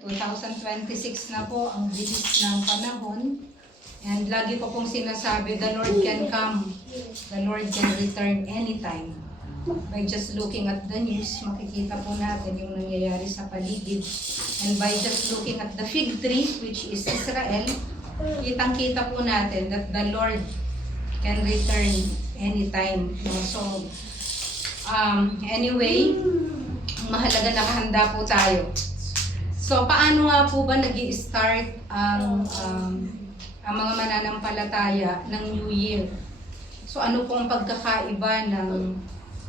2026 na po, ang bilis ng panahon. And lagi ko pong sinasabi, the Lord can come. The Lord can return anytime. By just looking at the news, makikita po natin yung nangyayari sa paligid. And by just looking at the fig tree, which is Israel, kitang-kita po natin that the Lord can return anytime. So, anyway, mahalaga nakahanda po tayo. So, paano nga po ba nag-i-start ang mga mananampalataya ng New Year? So, ano pong pagkakaiba ng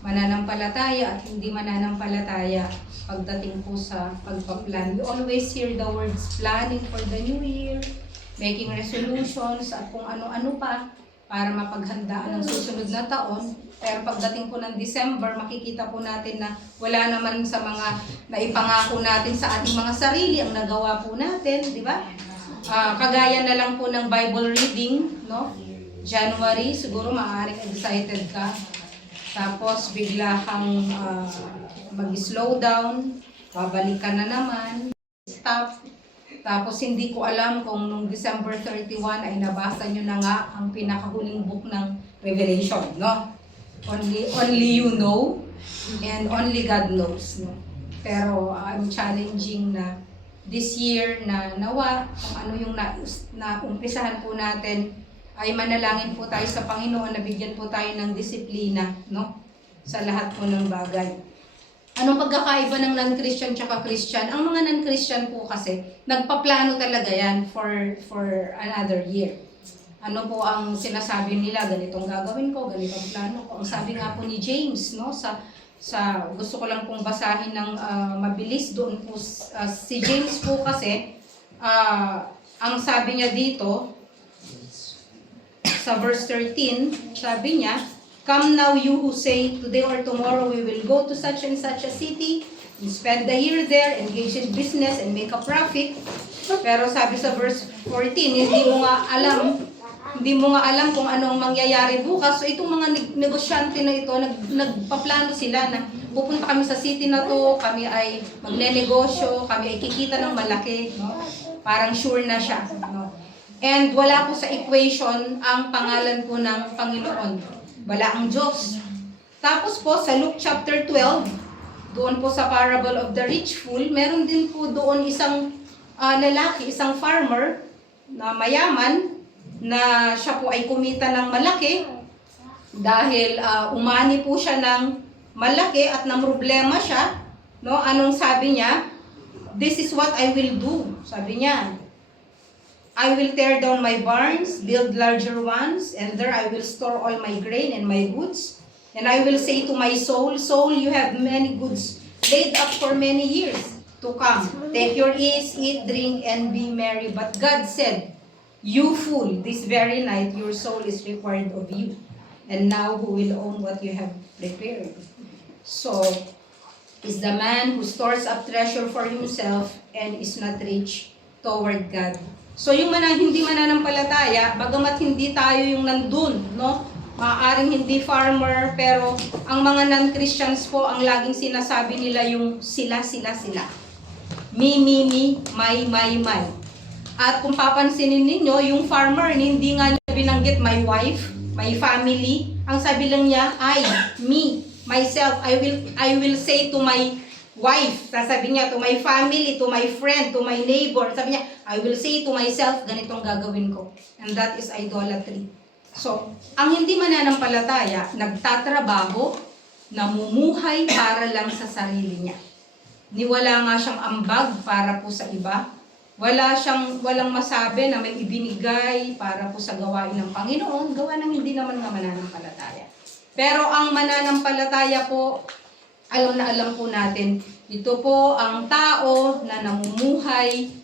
mananampalataya at hindi mananampalataya pagdating po sa pagpaplan? You always hear the words planning for the New Year, making resolutions, at kung ano-ano pa para mapaghandaan ng susunod na taon. Pero pagdating po ng December, makikita po natin na wala naman sa mga naipangako natin sa ating mga sarili ang nagawa po natin, di ba? Kagaya na lang po ng Bible reading, no? January, siguro maaaring excited ka. Tapos bigla kang mag-slow down, babalik ka na naman, stop. Tapos hindi ko alam kung nung December 31 ay nabasa nyo na nga ang pinakahuling book ng Revelation, no? Only you know, and only God knows, no? Pero I'm challenging na this year na nawa, kung ano yung naumpisahan po natin, ay manalangin po tayo sa Panginoon na bigyan po tayo ng disiplina, no? Sa lahat po ng bagay. Anong pagkakaiba ng non-Christian tsaka Christian? Ang mga non-Christian po kasi, nagpaplano talaga yan for another year. Ano po ang sinasabi nila? Ganitong gagawin ko, ganitong plano ko. Ang sabi nga po ni James, no? Gusto ko lang pong basahin ng mabilis doon po. Si James po kasi, ang sabi niya dito, sa verse 13, sabi niya, "Come now you who say, today or tomorrow we will go to such and such a city, and spend the year there, engage in business, and make a profit." Pero sabi sa verse 14, hindi mo nga alam kung anong mangyayari bukas. So itong mga negosyante na ito, nagpaplano sila na pupunta kami sa city na to, kami ay magne-negosyo, kami ay kikita ng malaki, no? Parang sure na siya, no? And wala po sa equation ang pangalan po ng Panginoon. Wala ang Diyos. Tapos po sa Luke chapter 12, doon po sa parable of the rich fool, meron din po doon isang lalaki, isang farmer na mayaman, na siya po ay kumita ng malaki dahil umani po siya ng malaki at namroblema siya, no? Anong sabi niya? "This is what I will do." Sabi niya, "I will tear down my barns, build larger ones, and there I will store all my grain and my goods. And I will say to my soul, soul, you have many goods laid up for many years to come. Take your ease, eat, drink, and be merry." But God said, "You fool, this very night your soul is required of you. And now who will own what you have prepared?" So, is the man who stores up treasure for himself and is not rich toward God. So yung hindi mananampalataya, bagamat hindi tayo yung nandun, no? Maaaring hindi farmer, pero ang mga non-Christians po, ang laging sinasabi nila yung sila. Me, my. At kung papansinin ninyo, yung farmer, hindi nga niya binanggit my wife, my family. Ang sabi lang niya, me, myself, I will say to my wife, sasabi niya, to my family, to my friend, to my neighbor, sabi niya, I will say to myself, ganitong gagawin ko. And that is idolatry. So, ang hindi mananampalataya, nagtatrabaho, namumuhay para lang sa sarili niya. Wala nga siyang ambag para po sa iba. Walang masabi na may ibinigay para po sa gawain ng Panginoon, gawa ng hindi naman nga mananampalataya. Pero ang mananampalataya po, alam po natin, ito po ang tao na namumuhay,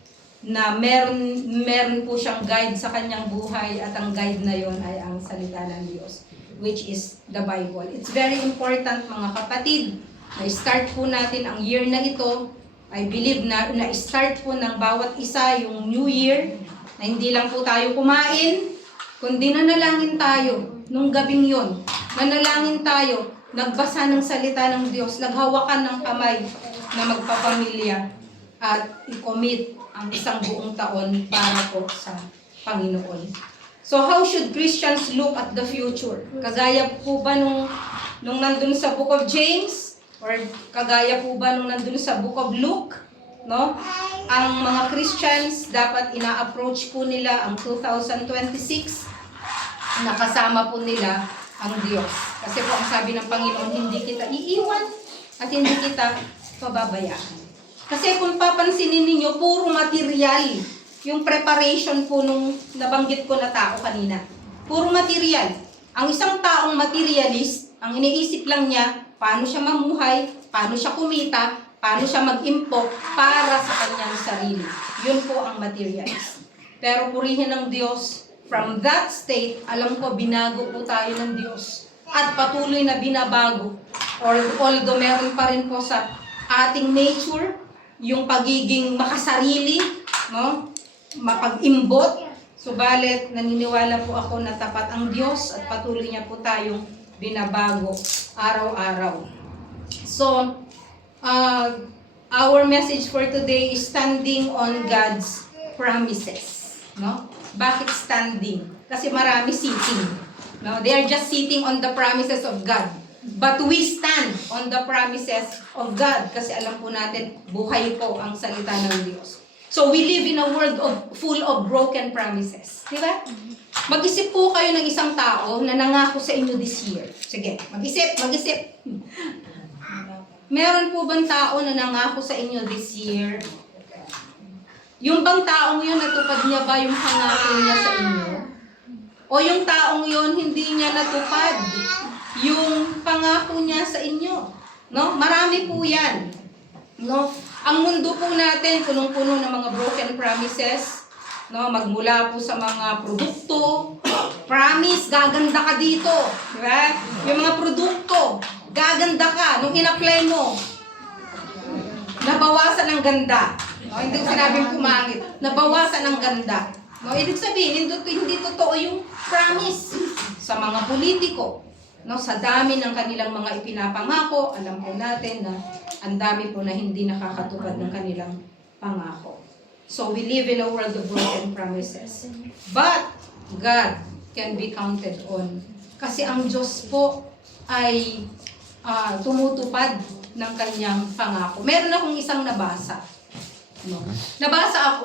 na meron po siyang guide sa kanyang buhay, at ang guide na yon ay ang salita ng Diyos, which is the Bible. It's very important, mga kapatid, na start po natin ang year na ito. I believe na start po ng bawat isa yung New Year, na hindi lang po tayo kumain, kundi nanalangin tayo nung gabing yon. Manalangin tayo, nagbasa ng salita ng Diyos, naghawakan ng kamay na magpapamilya. at i-commit ang isang buong taon para po sa Panginoon. So how should Christians look at the future? Kagaya po ba nung nandun sa Book of James? Or kagaya po ba nung nandun sa Book of Luke? No? Ang mga Christians, dapat ina-approach po nila ang 2026, nakasama po nila ang Diyos. Kasi po ang sabi ng Panginoon, hindi kita iiwan at hindi kita pababayaan. Kasi kung papansinin ninyo, puro material yung preparation po nung nabanggit ko na tao kanina. Puro material. Ang isang taong materialist, ang iniisip lang niya, paano siya mamuhay, paano siya kumita, paano siya mag-impok para sa kanyang sarili. Yun po ang materialist. Pero purihin ng Diyos, from that state, alam ko, binago po tayo ng Diyos. At patuloy na binabago. Although meron pa rin po sa ating nature, yung pagiging makasarili, no? Mapag-imbot. Subalit, naniniwala po ako na tapat ang Diyos at patuloy niya po tayong binabago araw-araw. So, our message for today is standing on God's promises. No? Bakit standing? Kasi marami sitting. No? They are just sitting on the promises of God. But we stand on the promises of God kasi alam po natin, buhay po ang salita ng Diyos. So we live in a world full of broken promises. Di ba? Mag-isip po kayo ng isang tao na nangako sa inyo this year. Sige, mag-isip. Meron po bang tao na nangako sa inyo this year? Yung bang taong yun, natupad niya ba yung pangako niya sa inyo? O yung taong yun, hindi niya natupad yung pangako niya sa inyo? No? Marami po yan. No? Ang mundo po natin, punong-puno ng mga broken promises. No? Magmula po sa mga produkto. Promise, gaganda ka dito. Diba? Yung mga produkto, gaganda ka. Nung in-apply mo, nabawasan ng ganda. No? Hindi ko sinabing pumangit. Nabawasan ng ganda. No? Ibig sabihin, hindi totoo yung promise sa mga politiko. No, sa dami ng kanilang mga ipinapangako, alam po natin na ang dami po na hindi nakakatupad ng kanilang pangako. So we live in a world of broken promises. But God can be counted on. Kasi ang Diyos po ay tumutupad ng kanyang pangako. Meron akong isang nabasa. No?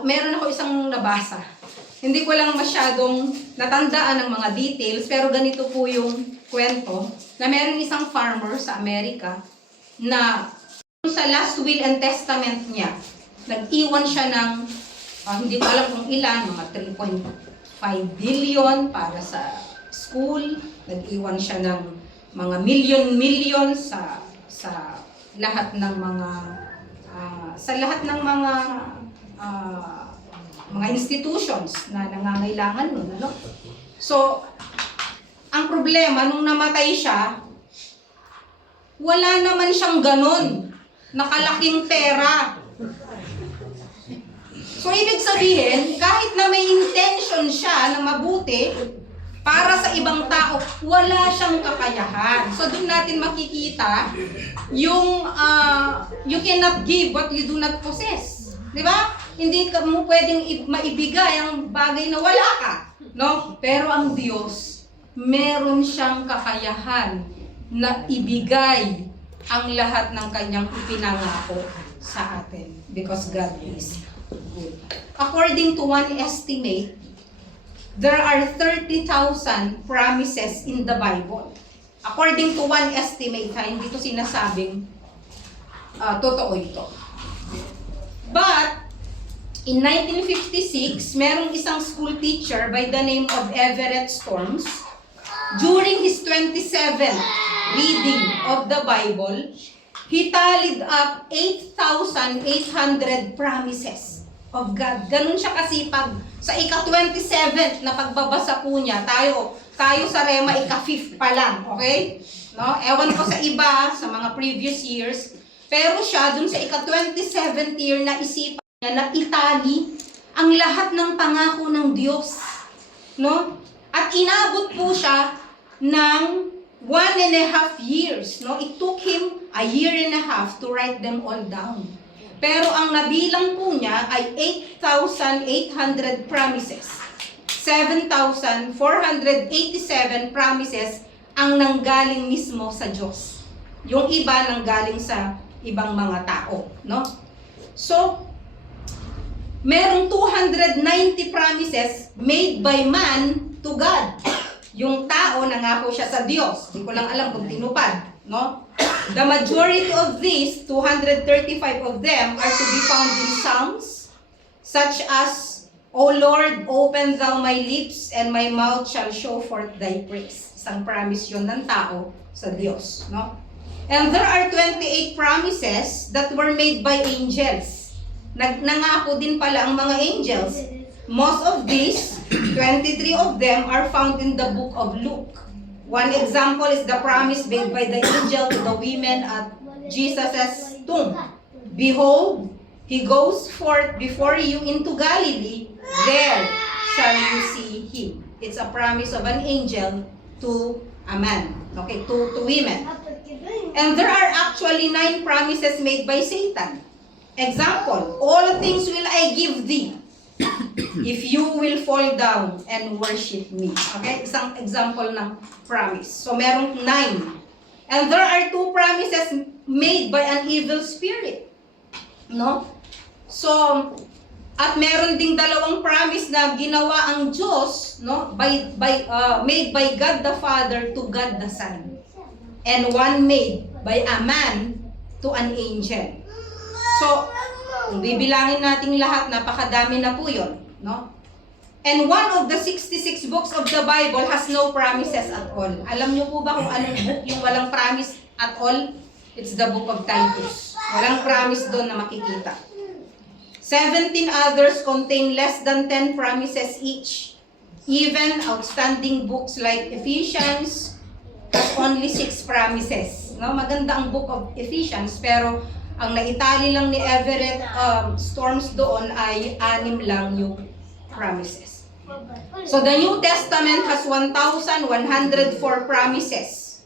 Meron ako isang nabasa. Hindi ko lang masyadong natandaan ng mga details, pero ganito po yung kwento na meron isang farmer sa Amerika na sa last will and testament niya, nag-iwan siya ng, hindi ko alam kung ilan, mga 3.5 billion para sa school, nag-iwan siya ng mga million sa lahat ng mga mga institutions na nangangailangan nun. Ano? So, ang problema, nung namatay siya, wala naman siyang ganun, nakalaking pera. So, ibig sabihin, kahit na may intention siya na mabuti, para sa ibang tao, wala siyang kakayahan. So, doon natin makikita yung you cannot give what you do not possess. Di ba? Hindi ka mo pwedeng maibigay ang bagay na wala ka. No? Pero ang Diyos, meron siyang kakayahan na ibigay ang lahat ng kanyang ipinangako sa atin. Because God is good. According to one estimate, there are 30,000 promises in the Bible. According to one estimate, hindi ko sinasabing totoo ito. But, in 1956, merong isang school teacher by the name of Everett Storms. During his 27th reading of the Bible, he tallied up 8,800 promises of God. Ganun siya kasipag. Sa ika-27th na pagbabasa po niya, tayo sa Rema ika-5th pa lang, okay? No? Ewan ko sa iba, sa mga previous years, pero siya dun sa ika-27th year na isipan niya na itali ang lahat ng pangako ng Diyos. No? At inabot po siya ng 1.5 years. No? It took him a year and a half to write them all down. Pero ang nabilang po niya ay 8,800 promises. 7,487 promises ang nanggaling mismo sa Diyos. Yung iba nanggaling sa ibang mga tao, no? So, merong 290 promises made by man to God. Yung tao nangako siya sa Diyos. Hindi ko lang alam kung tinupad, no? The majority of these, 235 of them, are to be found in Psalms, such as, O Lord, open thou my lips, and my mouth shall show forth thy praise. Isang promise yun ng tao sa Diyos, no? And there are 28 promises that were made by angels. Nangako din pala ang mga angels. Most of these, 23 of them, are found in the book of Luke. One example is the promise made by the angel to the women at Jesus' tomb. Behold, he goes forth before you into Galilee, there shall you see him. It's a promise of an angel to a man, okay, to women. And there are actually 9 promises made by Satan. Example, all things will I give thee, if you will fall down and worship me. Okay? Isang example ng promise. So, merong 9. And there are 2 promises made by an evil spirit. No? So, at meron ding 2 promise na ginawa ang Diyos, no? Made by God the Father to God the Son. And 1 made by a man to an angel. So, kung bibilangin natin lahat, napakadami na po yun, no? And one of the 66 books of the Bible has no promises at all. Alam niyo po ba kung anong book yung walang promise at all? It's the book of Titus. Walang promise doon na makikita. 17 others contain less than 10 promises each. Even outstanding books like Ephesians has only 6 promises. No, maganda ang book of Ephesians, pero ang naitali lang ni Everett Storms doon ay 6 lang yung promises. So the New Testament has 1,104 promises.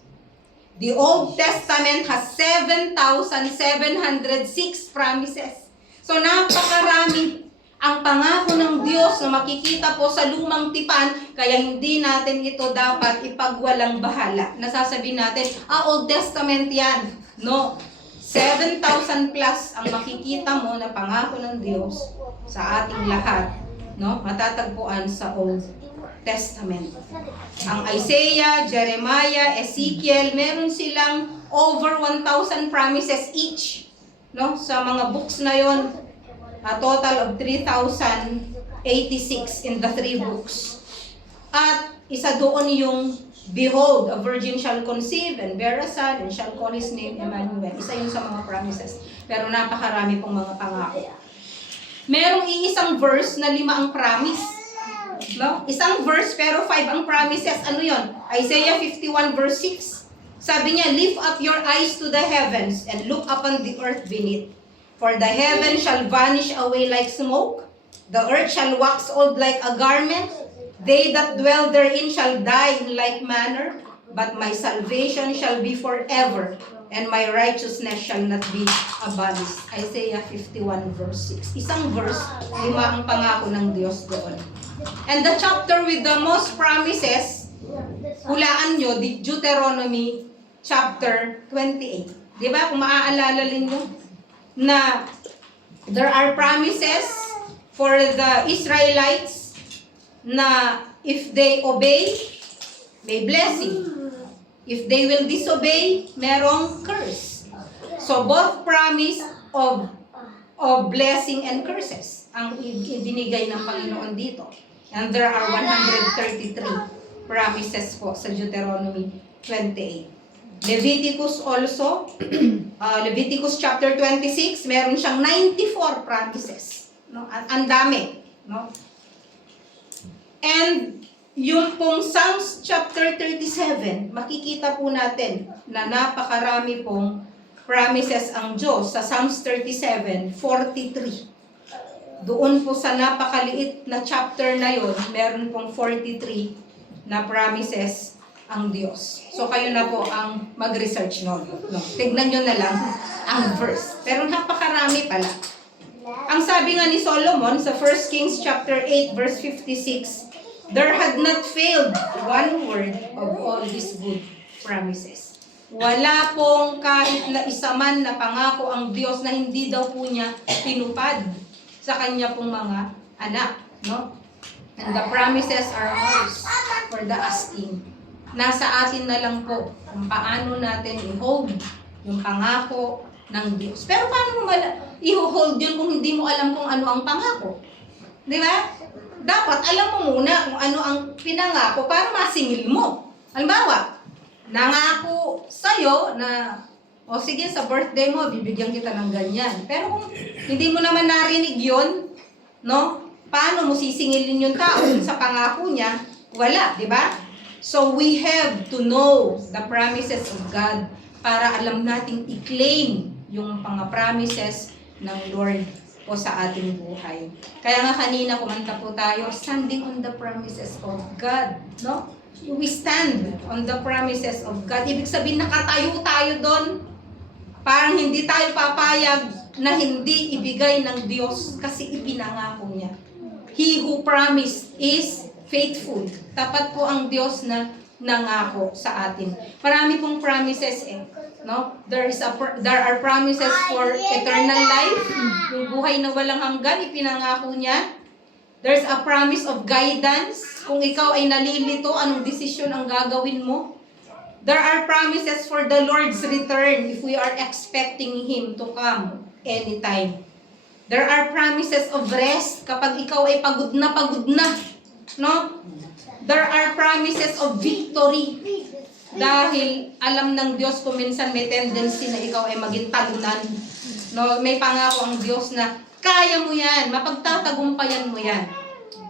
The Old Testament has 7,706 promises. So napakarami ang pangako ng Diyos na makikita po sa lumang tipan, kaya hindi natin ito dapat ipagwalang bahala. Nasasabihin natin, Old Testament yan. No. 7,000 plus ang makikita mo na pangako ng Diyos sa ating lahat, no? Matatagpuan sa Old Testament. Ang Isaiah, Jeremiah, Ezekiel, meron silang over 1,000 promises each, no? Sa mga books na yon, a total of 3,086 in the 3 books. At isa doon yung Behold, a virgin shall conceive and bear a son and shall call his name Emmanuel. Isa yun sa mga promises. Pero napakarami pong mga pangako. Merong iisang verse na 5 ang promise. No? Isang verse pero 5 ang promises. Ano yun? Isaiah 51 verse 6. Sabi niya, lift up your eyes to the heavens and look upon the earth beneath. For the heaven shall vanish away like smoke. The earth shall wax old like a garment. They that dwell therein shall die in like manner, but my salvation shall be forever, and my righteousness shall not be abolished. Isaiah 51 verse 6. Isang verse, 5 ang pangako ng Diyos doon. And the chapter with the most promises, hulaan nyo, Deuteronomy chapter 28. Di ba? Kung maaalala ninyo, na there are promises for the Israelites na if they obey, may blessing. If they will disobey, merong curse. So both promise of blessing and curses ang ibinigay ng Panginoon dito. And there are 133 promises po sa Deuteronomy 28. Leviticus also, Leviticus chapter 26, meron siyang 94 promises. No? Ang dami. No? And yung pong Psalms chapter 37, makikita po natin na napakarami pong promises ang Diyos sa Psalms 37, 43. Doon po sa napakaliit na chapter na yon, meron pong 43 na promises ang Diyos. So kayo na po ang mag-research no? Tignan nyo na lang ang verse. Pero napakarami. marami pala. Ang sabi nga ni Solomon sa 1 Kings chapter 8 verse 56, there had not failed one word of all these good promises. Wala pong kahit na isa man na pangako ang Diyos na hindi daw po niya tinupad sa kanya pong mga anak, no? And the promises are ours for the asking. Nasa atin na lang po kung paano natin i-hold yung pangako ng Diyos. Pero paano mo i-hold yun kung hindi mo alam kung ano ang pangako? Di ba? Dapat alam mo muna kung ano ang pinangako para masingil mo. Halimbawa, nangako sa'yo na, o sige, sa birthday mo, bibigyan kita ng ganyan. Pero kung hindi mo naman narinig yun, no? Paano mo sisingilin yung tao sa pangako niya? Wala, di ba? So we have to know the promises of God para alam nating i-claim yung mga promises ng Lord o sa ating buhay. Kaya nga kanina kumanta po tayo, standing on the promises of God, no? We stand on the promises of God. Ibig sabihin, nakatayo tayo doon. Parang hindi tayo papayag na hindi ibigay ng Diyos kasi ipinangako niya. He who promised is faithful. Tapat po ang Diyos na nangako sa atin. Marami pong promises no? There are promises for eternal life. Yung buhay na walang hanggan, ipinangako niya. There's a promise of guidance. Kung ikaw ay nalilito, anong desisyon ang gagawin mo? There are promises for the Lord's return if we are expecting Him to come anytime. There are promises of rest kapag ikaw ay pagod na, no? There are promises of victory. Dahil alam ng Diyos kung minsan may tendency na ikaw ay maging talunan. No, may pangako ang Diyos na kaya mo yan, mapagtatagumpayan mo yan.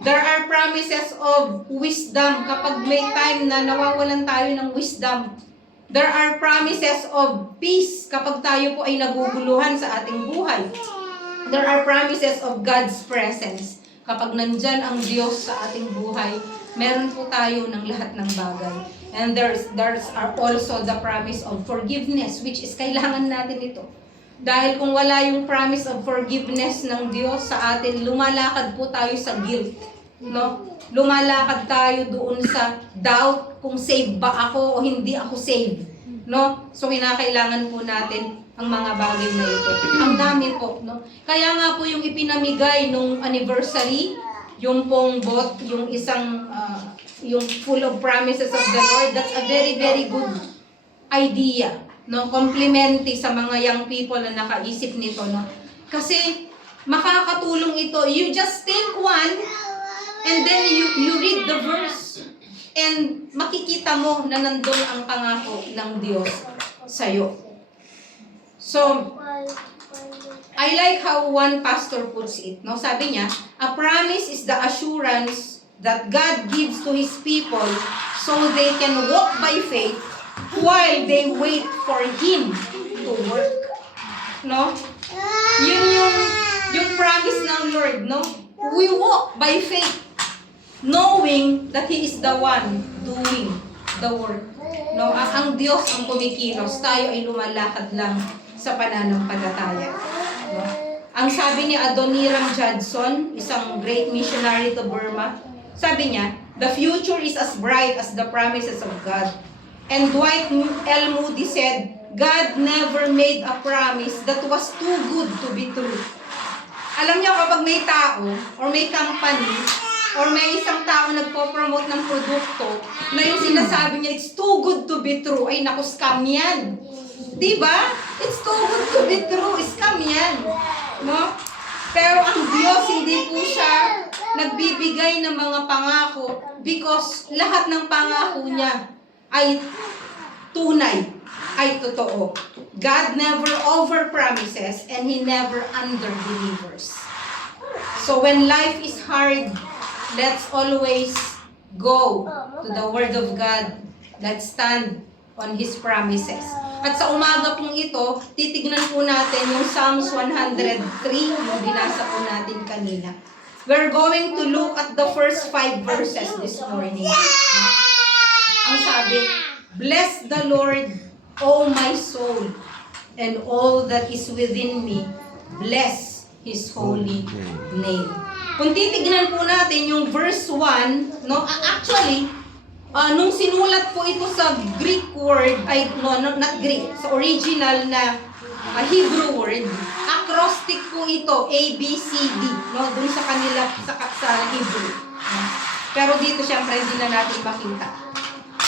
There are promises of wisdom kapag may time na nawawalan tayo ng wisdom. There are promises of peace kapag tayo po ay naguguluhan sa ating buhay. There are promises of God's presence. Kapag nandyan ang Diyos sa ating buhay, meron po tayo ng lahat ng bagay. And there's also the promise of forgiveness, which is kailangan natin ito. Dahil kung wala yung promise of forgiveness ng Diyos sa atin, lumalakad po tayo sa guilt. No? Lumalakad tayo doon sa doubt kung save ba ako o hindi ako save. No? So kinakailangan po natin ang mga bagay na ito. Ang dami po, no? Kaya nga po yung ipinamigay nung anniversary, yung pong bot, yung isang yung full of promises of the Lord, that's a very, very good idea. No? Complementary sa mga young people na nakaisip nito. No? Kasi makakatulong ito. You just take one and then you read the verse and makikita mo na nandun ang pangako ng Diyos sa'yo. So, I like how one pastor puts it. No? Sabi niya, a promise is the assurance that God gives to His people so they can walk by faith while they wait for Him to work. No? Yun yung promise ng Lord, no? We walk by faith knowing that He is the one doing the work. No? Ang Diyos ang kumikilos, tayo ay lumalakad lang sa pananampalataya. No? Ang sabi ni Adoniram Judson, isang great missionary to Burma, sabi niya, the future is as bright as the promises of God. And Dwight L. Moody said, God never made a promise that was too good to be true. Alam niyo, kapag may tao, or may company, or may isang tao nagpo-promote ng produkto, na yung sinasabi niya, it's too good to be true, ay naku, scam yan. Diba? It's too good to be true, scam yan. No? Pero ang Diyos, hindi po siya nagbibigay ng mga pangako because lahat ng pangako niya ay tunay, ay totoo. God never overpromises and He never underdelivers. So when life is hard, let's always go to the Word of God. Let's stand on His promises. At sa umaga pong ito, titignan po natin yung Psalms 103, yung binasa po natin kanina. We're going to look at the first 5 verses this morning. Ang sabi, bless the Lord, O my soul, and all that is within me. bless His holy name. Kung titignan po natin yung verse 1, no, actually, nung sinulat po ito sa Greek word, not Greek, sa original na Hebrew word, acrostic po ito, A, B, C, D, no, dun sa kanila, sa Hebrew. Pero dito syempre hindi na natin makita.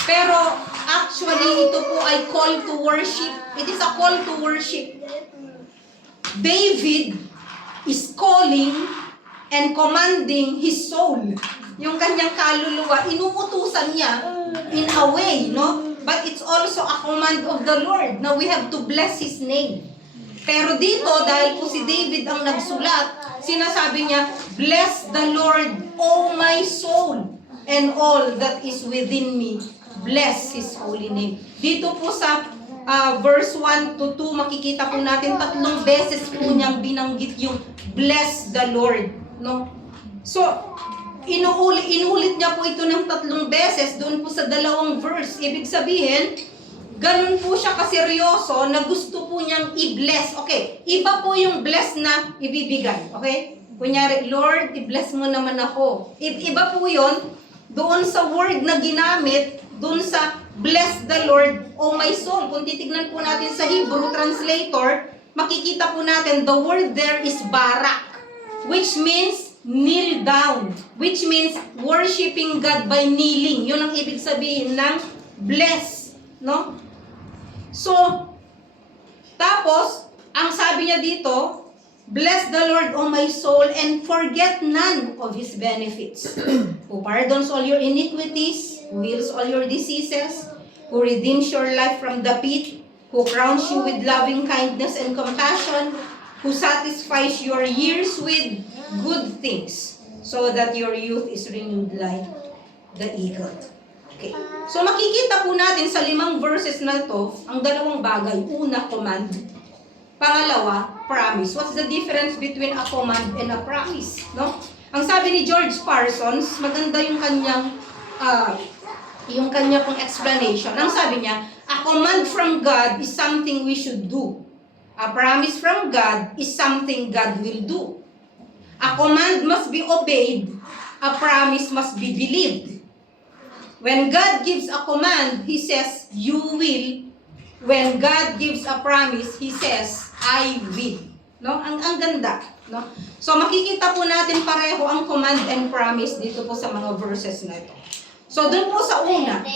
Pero actually ito po ay call to worship. It is a call to worship. David is calling and commanding his soul. Yung kanyang kaluluwa, inuutusan niya in a way, no? But it's also a command of the Lord. Now we have to bless His name. Pero dito, dahil po si David ang nagsulat, sinasabi niya, bless the Lord, O my soul, and all that is within me. Bless His holy name. Dito po sa verse 1 to 2, makikita po natin 3 beses po niyang binanggit yung bless the Lord. No? So, inuulit niya po ito ng 3 beses doon po sa 2 verse. Ibig sabihin, ganun po siya kaseryoso na gusto po niyang i-bless. Okay, iba po yung bless na ibibigay. Okay? Kunyari, Lord, i-bless mo naman ako. Iba po yun, doon sa word na ginamit, doon sa bless the Lord, O my soul. Kung titignan po natin sa Hebrew translator, makikita po natin, the word there is barak, which means kneel down, which means worshiping God by kneeling. Yun ang ibig sabihin ng bless. No? So, tapos, ang sabi niya dito, bless the Lord, O my soul, and forget none of His benefits. Who pardons all your iniquities, who heals all your diseases, who redeems your life from the pit, who crowns you with loving kindness and compassion, who satisfies your years with good things, so that your youth is renewed like the eagle. Okay. So makikita po natin sa 5 verses na ito, ang 2 bagay. Una, command. Pangalawa, promise. What's the difference between a command and a promise? No? Ang sabi ni George Parsons, maganda yung kanya pong explanation. Ang sabi niya, a command from God is something we should do. A promise from God is something God will do. A command must be obeyed. A promise must be believed. When God gives a command, He says, you will. When God gives a promise, He says, I will. No? Ang ganda. No? So makikita po natin pareho ang command and promise dito po sa mga verses na ito. So dun po sa una,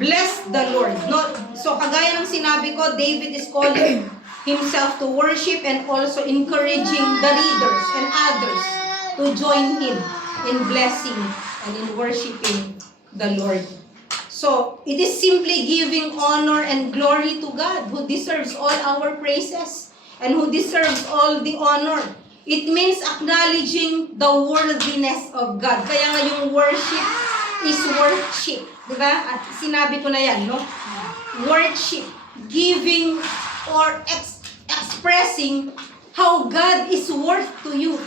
bless the Lord. No? So kagaya ng sinabi ko, David is calling himself to worship and also encouraging the readers and others to join him in blessing and in worshiping the Lord. So, it is simply giving honor and glory to God who deserves all our praises and who deserves all the honor. It means acknowledging the worthiness of God. Kaya nga yung worship is worship. Diba? At sinabi ko na yan, no? Worship, giving or expressing how God is worth to you.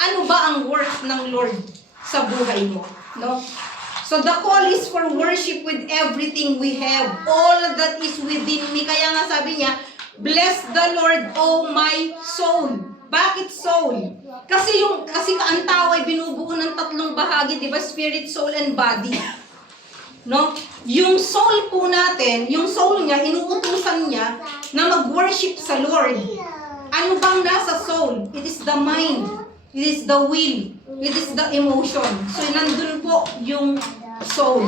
Ano ba ang worth ng Lord sa buhay mo? No? So the call is for worship with everything we have, all that is within me. Kaya nga sabi niya, bless the Lord, O my soul. Bakit soul? Kasi ang tao ay binubuo ng 3 bahagi, di ba? Spirit, soul, and body. No? Yung soul po natin, yung soul niya, inuutusan niya na mag-worship sa Lord. Ano bang nasa soul? It is the mind. It is the will. It is the emotion. So, nandun po yung soul.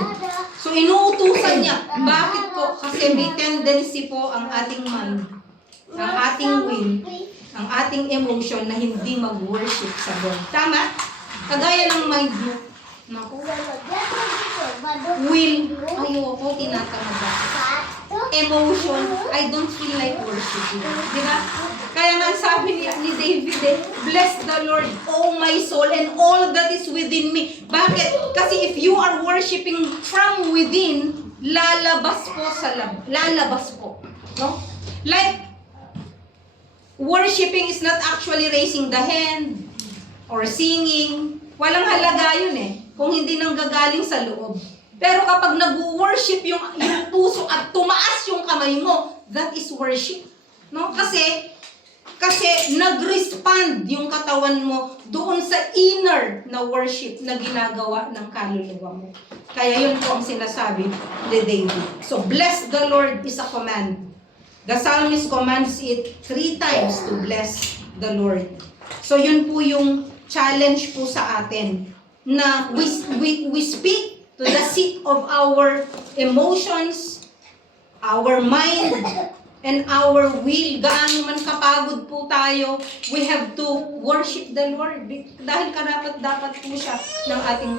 So, inuutusan niya. Bakit po? Kasi may tendency po ang ating mind, ang ating will, ang ating emotion na hindi mag-worship sa Lord. Tama? Kagaya ng mind mo. Naku. Will, ayoko, tinatamad ako. Emotion, I don't feel like worshiping. Di ba? Kaya nga sabi ni David, bless the Lord, O my soul, and all that is within me. Bakit? Kasi if you are worshiping from within, lalabas po. No? Like, worshiping is not actually raising the hand or singing. Walang halaga yun kung hindi nanggagaling sa loob. Pero kapag nag-worship yung puso at tumaas yung kamay mo, that is worship. No? Kasi Kasi nag-respond yung katawan mo doon sa inner na worship na ginagawa ng kaluluwa mo. Kaya yun po ang sinasabi ni David. So, bless the Lord is a command. The psalmist commands it 3 times to bless the Lord. So, yun po yung challenge po sa atin na we speak to the seat of our emotions, our mind, and our will. Gaano man kapagod po tayo, we have to worship the Lord. Dahil karapat-dapat po siya ng ating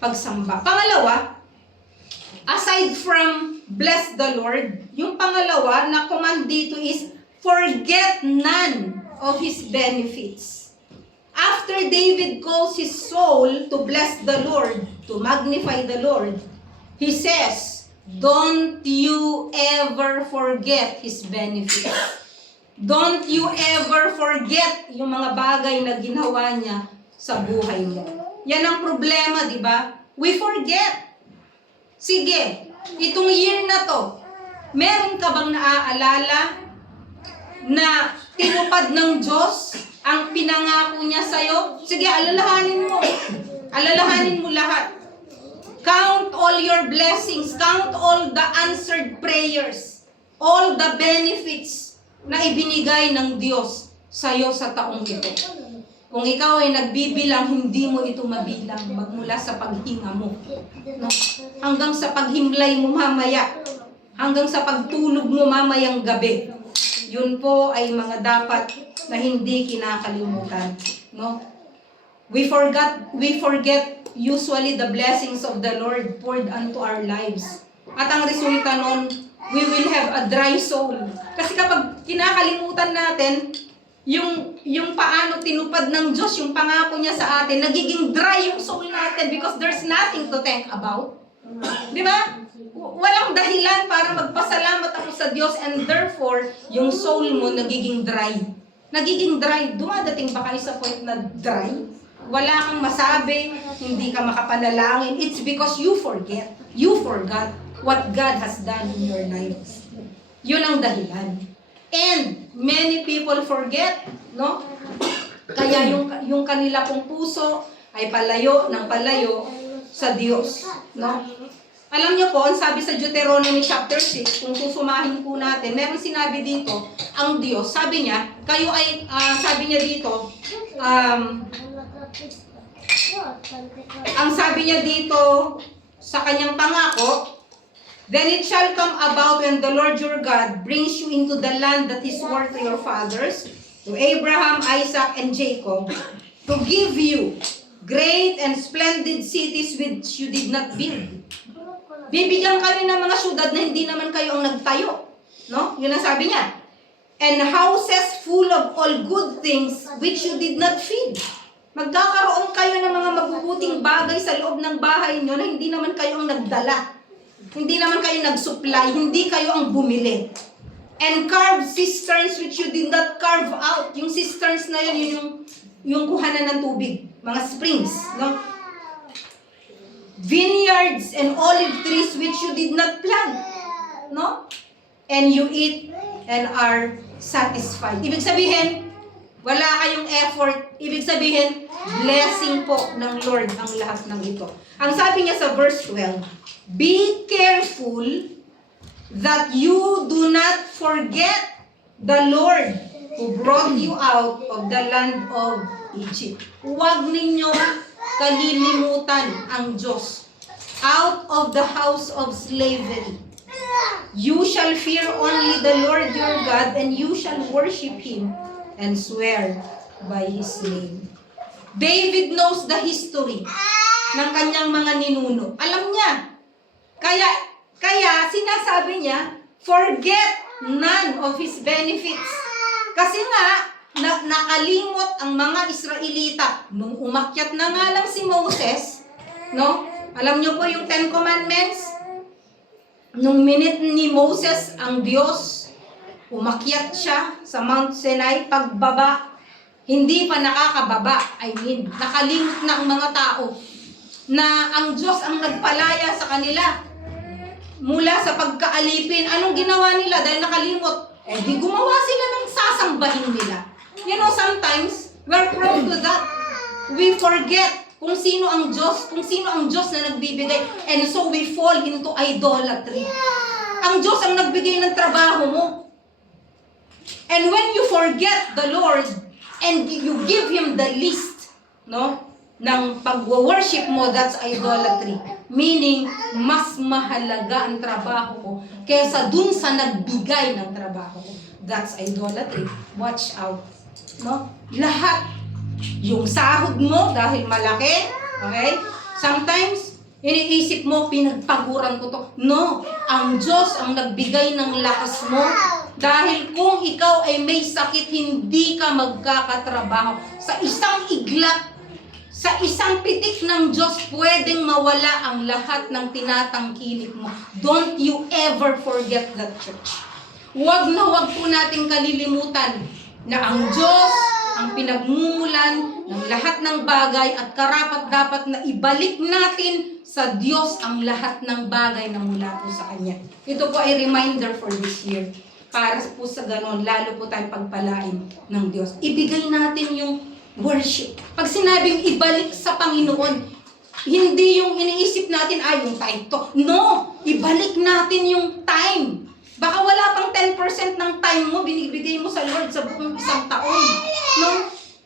pagsamba. Pangalawa, aside from bless the Lord, yung pangalawa na command dito is forget none of His benefits. After David calls his soul to bless the Lord, to magnify the Lord, he says, don't you ever forget His benefits. Don't you ever forget yung mga bagay na ginawa niya sa buhay mo. Yan ang problema, di ba? We forget. Sige, itong year na to, meron ka bang naaalala na tinupad ng Diyos ang pinangako niya sa'yo? Sige, alalahanin mo. Alalahanin mo lahat. Count all your blessings. Count all the answered prayers. All the benefits na ibinigay ng Diyos sa'yo sa taong ito. Kung ikaw ay nagbibilang, hindi mo ito mabilang magmula sa paghinga mo. No? Hanggang sa paghimlay mo mamaya. Hanggang sa pagtulog mo mamayang gabi. Yun po ay mga dapat na hindi kinakalimutan. No? We forget usually the blessings of the Lord poured unto our lives. At ang resulta nun, we will have a dry soul. Kasi kapag kinakalimutan natin, yung paano tinupad ng Diyos, yung pangako niya sa atin, nagiging dry yung soul natin because there's nothing to think about. Di ba? Walang dahilan para magpasalamat ako sa Diyos and therefore, yung soul mo nagiging dry. Nagiging dry. Dumadating ba kayo sa point na dry? Wala kang masabi, hindi ka makapanalangin. It's because you forget. You forgot what God has done in your lives. Yun ang dahilan. And many people forget, no? Kaya yung kanila pong puso ay palayo ng palayo sa Diyos, no? Alam niyo po, ang sabi sa Deuteronomy chapter 6, kung susumahin po natin, meron sinabi dito, ang Diyos, sabi niya, kayo ay, sabi niya dito, ang sabi niya dito sa kanyang pangako, then it shall come about when the Lord your God brings you into the land that He swore to your fathers, to Abraham, Isaac, and Jacob, to give you great and splendid cities which you did not build. Bibigyan kayo ng mga syudad na hindi naman kayo ang nagtayo. No? Yun ang sabi niya. And houses full of all good things which you did not feed. Magkakaroon kayo ng mga mabubuting bagay sa loob ng bahay nyo na hindi naman kayo ang nagdala. Hindi naman kayo nag-supply. Hindi kayo ang bumili. And carved cisterns which you did not carve out. Yung cisterns na yun, yung kuhanan ng tubig. Mga springs. No? Vineyards and olive trees which you did not plant. No? And you eat and are satisfied. Ibig sabihin, wala kayong effort. Ibig sabihin, blessing po ng Lord ang lahat ng ito. Ang sabi niya sa verse 12, be careful that you do not forget the Lord who brought you out of the land of Egypt. Huwag ninyong kalilimutan ang Diyos out of the house of slavery. You shall fear only the Lord your God, and you shall worship Him and swear by His name. David knows the history ng kanyang mga ninuno. Alam niya. Kaya sinasabi niya, forget none of His benefits. Kasi nga, nakalimot ang mga Israelita. Nung umakyat na nga lang si Moses, no? Alam niyo po yung 10 Commandments? Nung minute ni Moses ang Diyos, umakyat siya sa Mount Sinai, pagbaba, hindi pa nakakababa. Nakalimot na ang mga tao na ang Diyos ang nagpalaya sa kanila mula sa pagkaalipin. Anong ginawa nila dahil nakalimot? Di gumawa sila ng sasambahin nila. You know, sometimes, we're prone to that. We forget kung sino ang Diyos na nagbibigay. And so we fall into idolatry. Ang Diyos ang nagbigay ng trabaho mo. And when you forget the Lord, and you give Him the least, no, ng pag-worship mo, that's idolatry. Meaning, mas mahalaga ang trabaho ko kaysa dun sa nagbigay ng trabaho ko. That's idolatry. Watch out. No? Lahat. Yung sahod mo dahil malaki, okay? Sometimes, iniisip mo, pinagpaguran ko to. No, ang Diyos ang nagbigay ng lakas mo. Dahil kung ikaw ay may sakit, hindi ka magkakatrabaho. Sa isang iglap, sa isang pitik ng Diyos, pwedeng mawala ang lahat ng tinatangkilik mo. Don't you ever forget that, church. Huwag po nating kalilimutan na ang Diyos ang pinagmumulan ng lahat ng bagay at karapat-dapat na ibalik natin sa Diyos ang lahat ng bagay na mula po sa Kanya. Ito po ay reminder for this year. Para po sa ganon, lalo po tayong pagpalain ng Diyos. Ibigay natin yung worship. Pag sinabing ibalik sa Panginoon, hindi yung iniisip natin, yung time to. No! Ibalik natin yung time. Baka wala pang 10% ng time mo, binibigay mo sa Lord sa buong isang taon. No?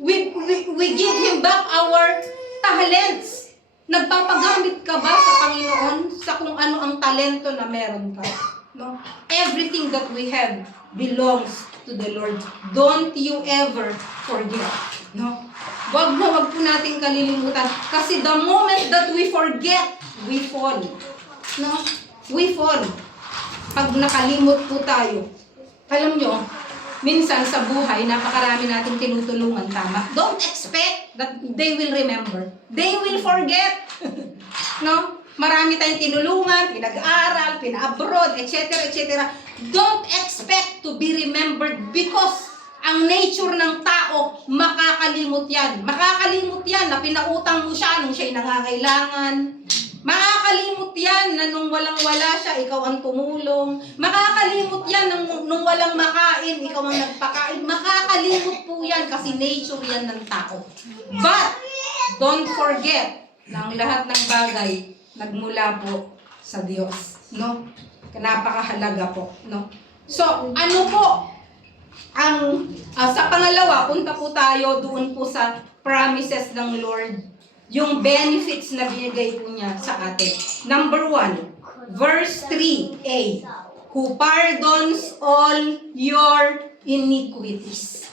We give Him back our talents. Nagpapagamit ka ba sa Panginoon sa kung ano ang talento na meron ka? No? Everything that we have belongs to the Lord. Don't you ever forget. No? Wag po natin kalilimutan. Kasi the moment that we forget, we fall. No? We fall. Pag nakalimot po tayo. Alam nyo, minsan sa buhay, napakarami natin tinutulungan, tama? Don't expect that they will remember. They will forget. No? Marami tayong tinulungan, pinag-aaral, pina-abroad, etc., etc. Don't expect to be remembered because ang nature ng tao, makakalimot yan. Makakalimot yan na pinautang mo siya nung siya'y nangangailangan. Makakalimot yan na nung walang-wala siya, ikaw ang tumulong. Makakalimot yan nung walang makain, ikaw ang nagpakain. Makakalimot po yan kasi nature yan ng tao. But, don't forget na ang lahat ng bagay nagmula po sa Diyos. No? Napakahalaga po. No? So, ano po ang sa pangalawa, punta po tayo doon po sa promises ng Lord. Yung benefits na binigay po niya sa atin. Number 1, verse 3a, who pardons all your iniquities.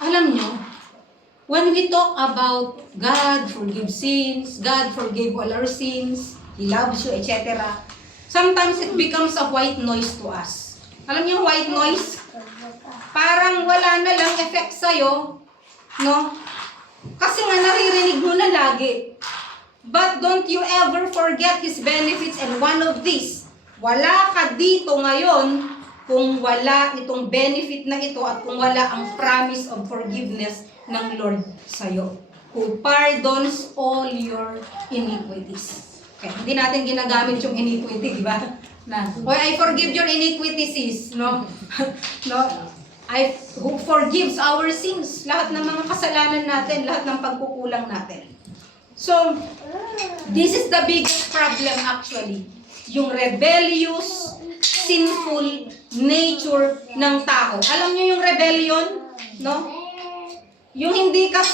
Alam nyo, when we talk about God forgives sins, God forgave all our sins, He loves you, etc., sometimes it becomes a white noise to us. Alam niyo white noise? Parang wala na lang effect sa'yo, no? Kasi nga naririnig mo na lagi. But don't you ever forget His benefits, and one of these, wala ka dito ngayon kung wala itong benefit na ito at kung wala ang promise of forgiveness ng Lord sa'yo. Who pardons all your iniquities. Okay, hindi natin ginagamit yung iniquity, di ba? Na, I forgive your iniquities, sis. No? No? Who forgives our sins. Lahat ng mga kasalanan natin, lahat ng pagkukulang natin. So, this is the biggest problem actually. Yung rebellious, sinful nature ng tao. Alam niyo yung rebellion? No? Yung hindi ka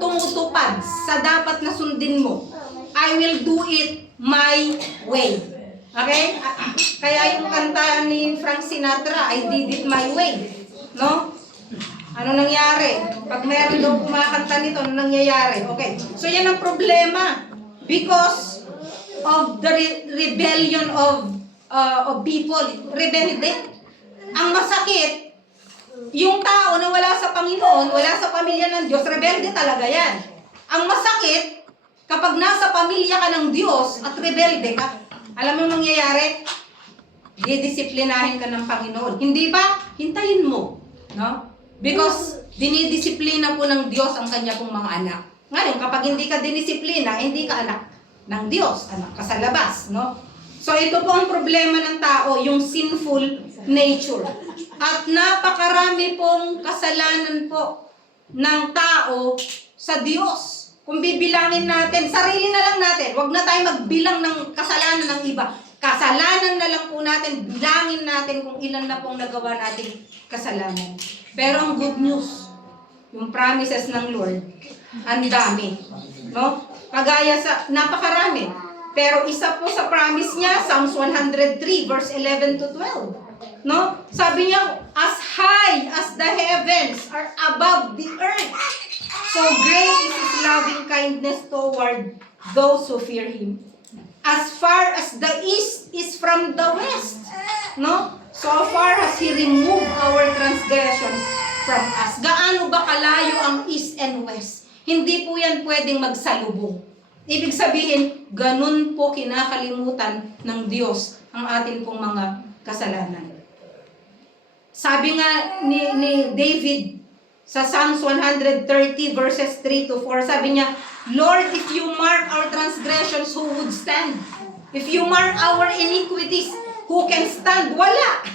tumutupad sa dapat na sundin mo. I will do it my way. Okay? Kaya yung kanta ni Frank Sinatra, I did it my way. No? Ano nangyari? Pag meron daw kumakanta nito, ano nangyayari? Okay. So yan ang problema. Because of the rebellion of people. Rebelde. Ang masakit, yung tao na wala sa Panginoon, wala sa pamilya ng Diyos, rebelde talaga yan. Ang masakit, kapag nasa pamilya ka ng Diyos at rebelde ka, alam mo mangyayari? Didisiplinahin ka ng Panginoon. Hindi ba? Hintayin mo. No? Because dinidisiplina po ng Diyos ang kanya pong mga anak. Ngayon, kapag hindi ka dinisiplina, hindi ka anak ng Diyos. Anak ka sa labas. No? So ito po ang problema ng tao, yung sinful nature. At napakarami pong kasalanan po ng tao sa Diyos. Kung bibilangin natin, sarili na lang natin, wag na tayo magbilang ng kasalanan ng iba. Kasalanan na lang po natin, bilangin natin kung ilan na pong nagawa nating kasalanan. Pero ang good news, yung promises ng Lord, ang dami. No? Kagaya sa, napakarami. Pero isa po sa promise niya, Psalms 103, verse 11 to 12. No? Sabi niya, as high as the heavens are above the earth, so great is His loving kindness toward those who fear Him. As far as the east is from the west, no? So far has He removed our transgressions from us. Gaano ba kalayo ang east and west? Hindi po yan pwedeng magsalubong. Ibig sabihin, ganun po kinakalimutan ng Diyos ang atin pong mga kasalanan. Sabi nga ni David sa Psalms 130 verses 3 to 4, sabi niya, Lord, if you mark our transgressions, who would stand? If you mark our iniquities, who can stand? Wala.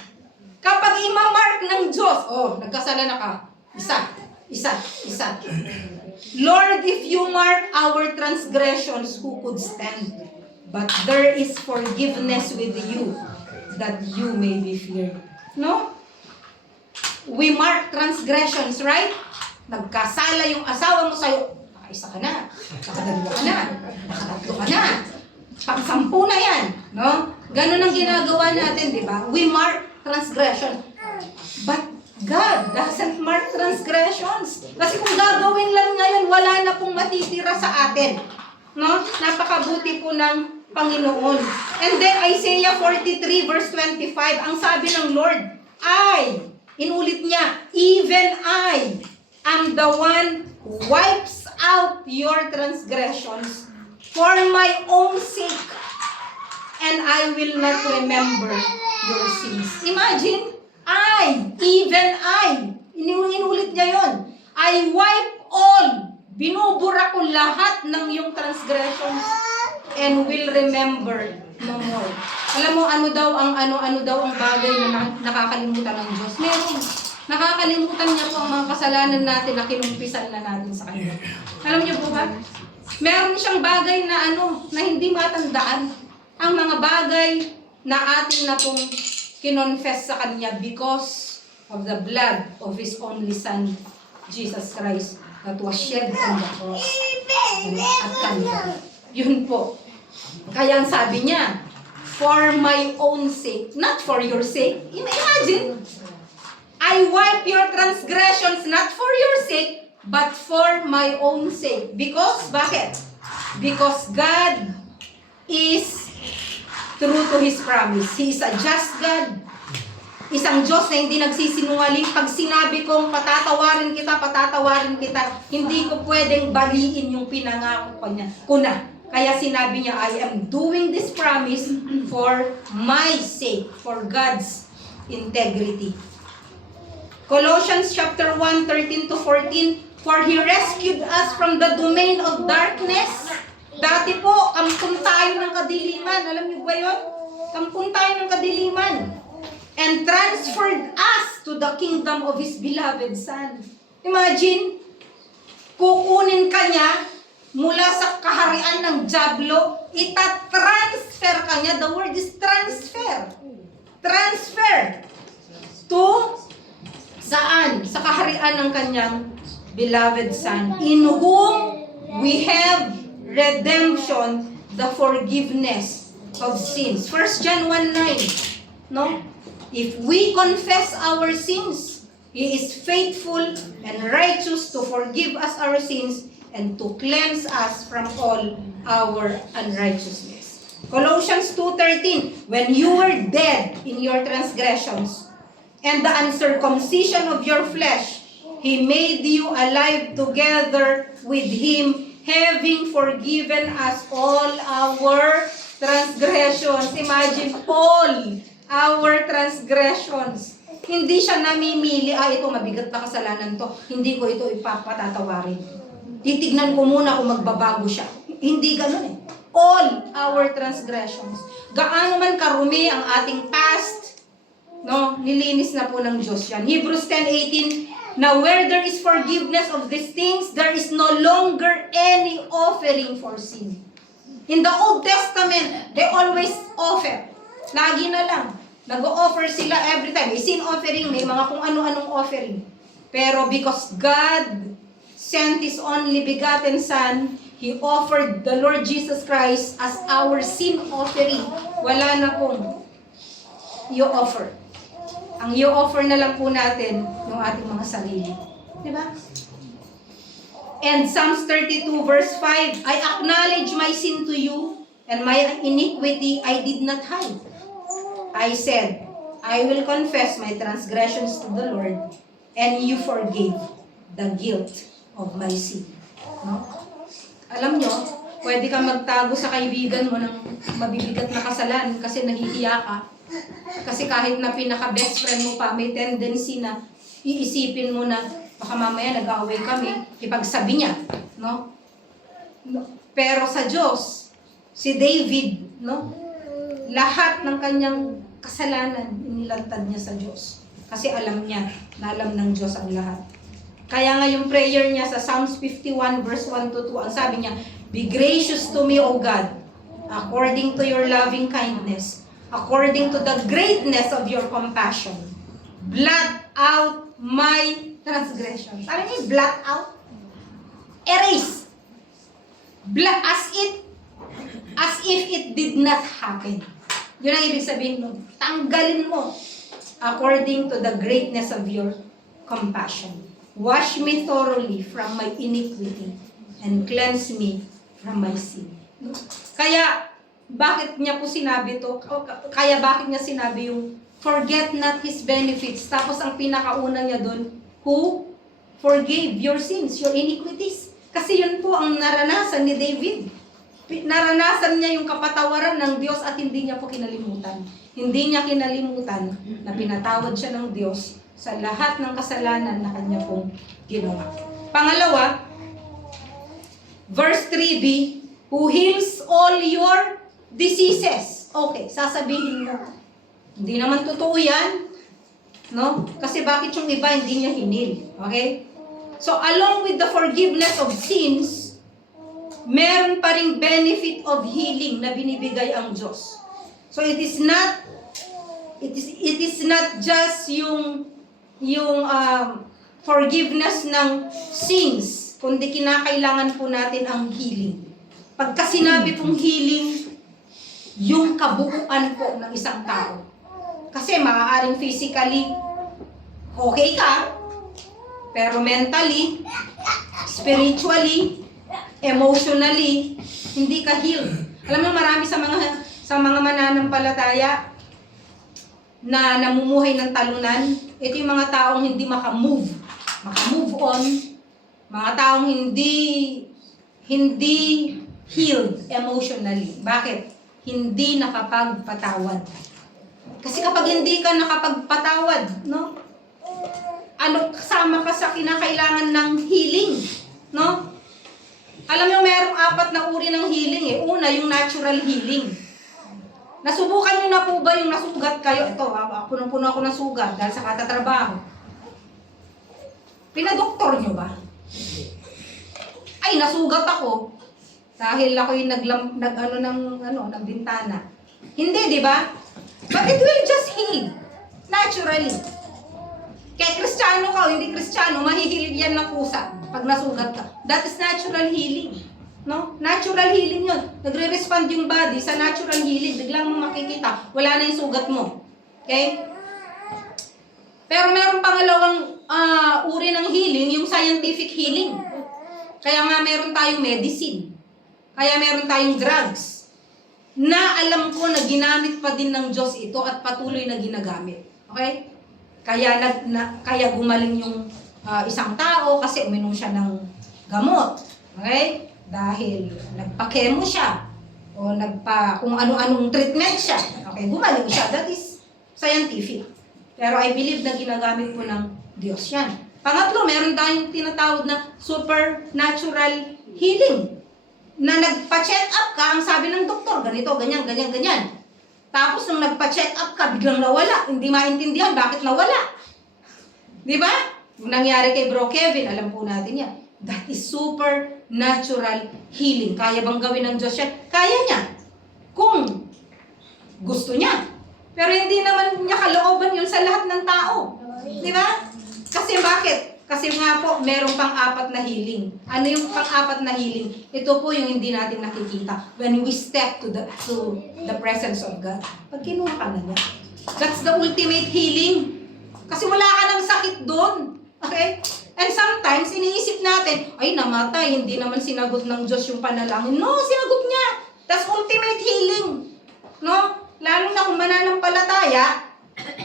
Kapag imamark ng Diyos, nagkasala na ka. Isa. Lord, if you mark our transgressions, who could stand? But there is forgiveness with you, that you may be feared. No? We mark transgressions, right? Nagkasala yung asawa mo sa'yo, nakaisa ka na, nakadalawa ka na, nakatatlo ka na, pang-sampu na yan, no? Ganun ang ginagawa natin, di ba? We mark transgression. But God doesn't mark transgressions. Kasi kung gagawin lang ngayon, wala na pong matitira sa atin. No? Napakabuti po ng Panginoon. And then Isaiah 43 verse 25, ang sabi ng Lord, inulit niya, even I am the one who wipes out your transgressions for my own sake, and I will not remember your sins. Imagine, even I, inulit niya yon. I wipe all, binubura ko lahat ng iyong transgressions and will remember no more. Alam mo, ano daw ang bagay na nakakalimutan ng Diyos? Meron. Nakakalimutan niya po ang mga kasalanan natin na kinumpisan na natin sa Kanya. Alam niyo po ba? Meron siyang bagay na na hindi matandaan. Ang mga bagay na atin na pong kinonfess sa Kanya because of the blood of His only Son, Jesus Christ, that was shed on the cross at Calvary. Yun po. Kaya ang sabi niya, for my own sake, not for your sake. Imagine, I wipe your transgressions not for your sake, but for my own sake. Because, bakit? Because God is true to His promise. He is a just God. Isang Diyos na hindi nagsisinungaling. Pag sinabi kong patatawarin kita, hindi ko pwedeng baliin yung pinangako ko na. Kaya sinabi niya, I am doing this promise for my sake, for God's integrity. Colossians chapter 1, 13 to 14, for He rescued us from the domain of darkness. Dati po, kampung tayo ng kadiliman. Alam niyo ba yun? Kampung tayo ng kadiliman. And transferred us to the kingdom of His beloved Son. Imagine, kukunin ka niya mula sa kaharian ng dyablo, itatransfer ka niya. The word is transfer. Transfer to saan? Sa kaharian ng kanyang beloved Son, in whom we have redemption, the forgiveness of sins. 1 John 1:9. No? If we confess our sins, He is faithful and righteous to forgive us our sins and to cleanse us from all our unrighteousness. Colossians 2:13, when you were dead in your transgressions and the uncircumcision of your flesh, He made you alive together with Him, having forgiven us all our transgressions. Imagine, all our transgressions. Hindi siya namimili, ito mabigat na kasalanan to, hindi ko ito ipapatatawarin. Titignan ko muna kung magbabago siya. Hindi ganun eh. All our transgressions. Gaano man karumi ang ating past, No, nilinis na po ng Diyos yan. Hebrews 10:18, now where there is forgiveness of these things, there is no longer any offering for sin. In the Old Testament, they always offer. Lagi na lang. Nag-o-offer sila every time. May sin offering, may mga kung ano-anong offering. Pero because God sent His only begotten Son, He offered the Lord Jesus Christ as our sin offering. Wala na pong i-offer. Ang i-offer na lang po natin yung ating mga sarili. Diba? And Psalms 32 verse 5, I acknowledge my sin to you, and my iniquity I did not hide. I said, I will confess my transgressions to the Lord, and you forgave the guilt of my sin. No? Alam nyo, pwede kang magtago sa kaibigan mo ng mabibigat na kasalanan kasi nahihiya ka. Kasi kahit na pinaka-best friend mo pa, may tendency na iisipin mo na baka mamaya nag-away kami, ipagsabi niya, no? Pero sa Diyos, si David, no? Lahat ng kanyang kasalanan, inilantad niya sa Diyos. Kasi alam niya, na alam ng Diyos ang lahat. Kaya nga yung prayer niya sa Psalms 51 verse 1 to 2, ang sabi niya, be gracious to me, O God, according to your loving kindness, according to the greatness of your compassion. Blot out my transgressions. Ano niya? Blot out? Erase. As if it did not happen. Yun ang ibig sabihin nun. Tanggalin mo according to the greatness of your compassion. Wash me thoroughly from my iniquity and cleanse me from my sin. Kaya, bakit niya po sinabi to? Kaya bakit niya sinabi yung forget not His benefits? Tapos ang pinakauna niya doon, who forgave your sins, your iniquities. Kasi yun po ang naranasan ni David. Naranasan niya yung kapatawaran ng Diyos at hindi niya po kinalimutan. Hindi niya kinalimutan na pinatawad siya ng Diyos sa lahat ng kasalanan na kanya pong ginawa. Pangalawa, verse 3b, who heals all your diseases. Okay, sasabihin mo, hindi naman totoo yan. No? Kasi bakit yung iba hindi niya hinil? Okay? So, along with the forgiveness of sins, meron pa ring benefit of healing na binibigay ang Diyos. So, it is not just yung forgiveness ng sins, kundi kinakailangan po natin ang healing. Pagka sinabi pong healing, yung kabuuan po ng isang tao. Kasi maaaring physically, okay ka, pero mentally, spiritually, emotionally, hindi ka healed. Alam mo, marami sa mga mananampalataya na namumuhay ng talunan, ito yung mga taong hindi makamove on, mga taong hindi healed emotionally. Bakit? Hindi nakapagpatawad. Kasi kapag hindi ka nakapagpatawad, no? Kasama ka sa kinakailangan ng healing, no? Alam mo, merong 4 na uri ng healing eh. Una, yung natural healing. Nasubukan niyo na po ba yung nasugat kayo? Ito, punong-puno ako ng sugat dahil sa katatrabaho. Pinadoktor niyo ba? Ay, nasugat ako dahil ako yung ng bintana. Hindi, di ba? But it will just heal. Naturally. Kaya Kristiyano ka o hindi Kristiyano, mahihilig yan ng pusa pag nasugat ka. That is natural healing. No? Natural healing yun. Nagre-respond yung body sa natural healing. Biglang mo makikita, wala na yung sugat mo. Okay? Pero meron pangalawang uri ng healing, yung scientific healing. Kaya nga meron tayong medicine. Kaya meron tayong drugs. Na alam ko na ginamit pa din ng Diyos ito at patuloy na ginagamit. Okay? Kaya gumaling yung isang tao kasi uminom siya ng gamot. Okay? Dahil nagpa-chemo siya o kung ano-anong treatment siya. Okay, gumaling siya. That is scientific. Pero I believe na ginagamit po ng Diyos yan. Pangatlo, meron tayong tinatawag na supernatural healing. Na nagpa-check up ka, ang sabi ng doktor, ganito, ganyan, ganyan, ganyan. Tapos nung nagpa-check up ka, biglang nawala. Hindi maintindihan bakit nawala. Di ba? Yung nangyari kay Bro Kevin, alam po natin yan. That is supernatural healing. Kaya bang gawin ng Diyos yan? Kaya niya. Kung gusto niya. Pero hindi naman niya kalooban yun sa lahat ng tao. Di ba? Kasi bakit? Kasi nga po, merong pang-apat na healing. Ano yung pang-apat na healing? Ito po yung hindi natin nakikita. When we step to the presence of God. Pag kinuha ka na niya. That's the ultimate healing. Kasi wala ka ng sakit doon. Okay? And sometimes, iniisip natin, ay namatay, hindi naman sinagot ng Diyos yung panalangin. No, sinagot niya. That's ultimate healing. No? Lalo na kung mananampalataya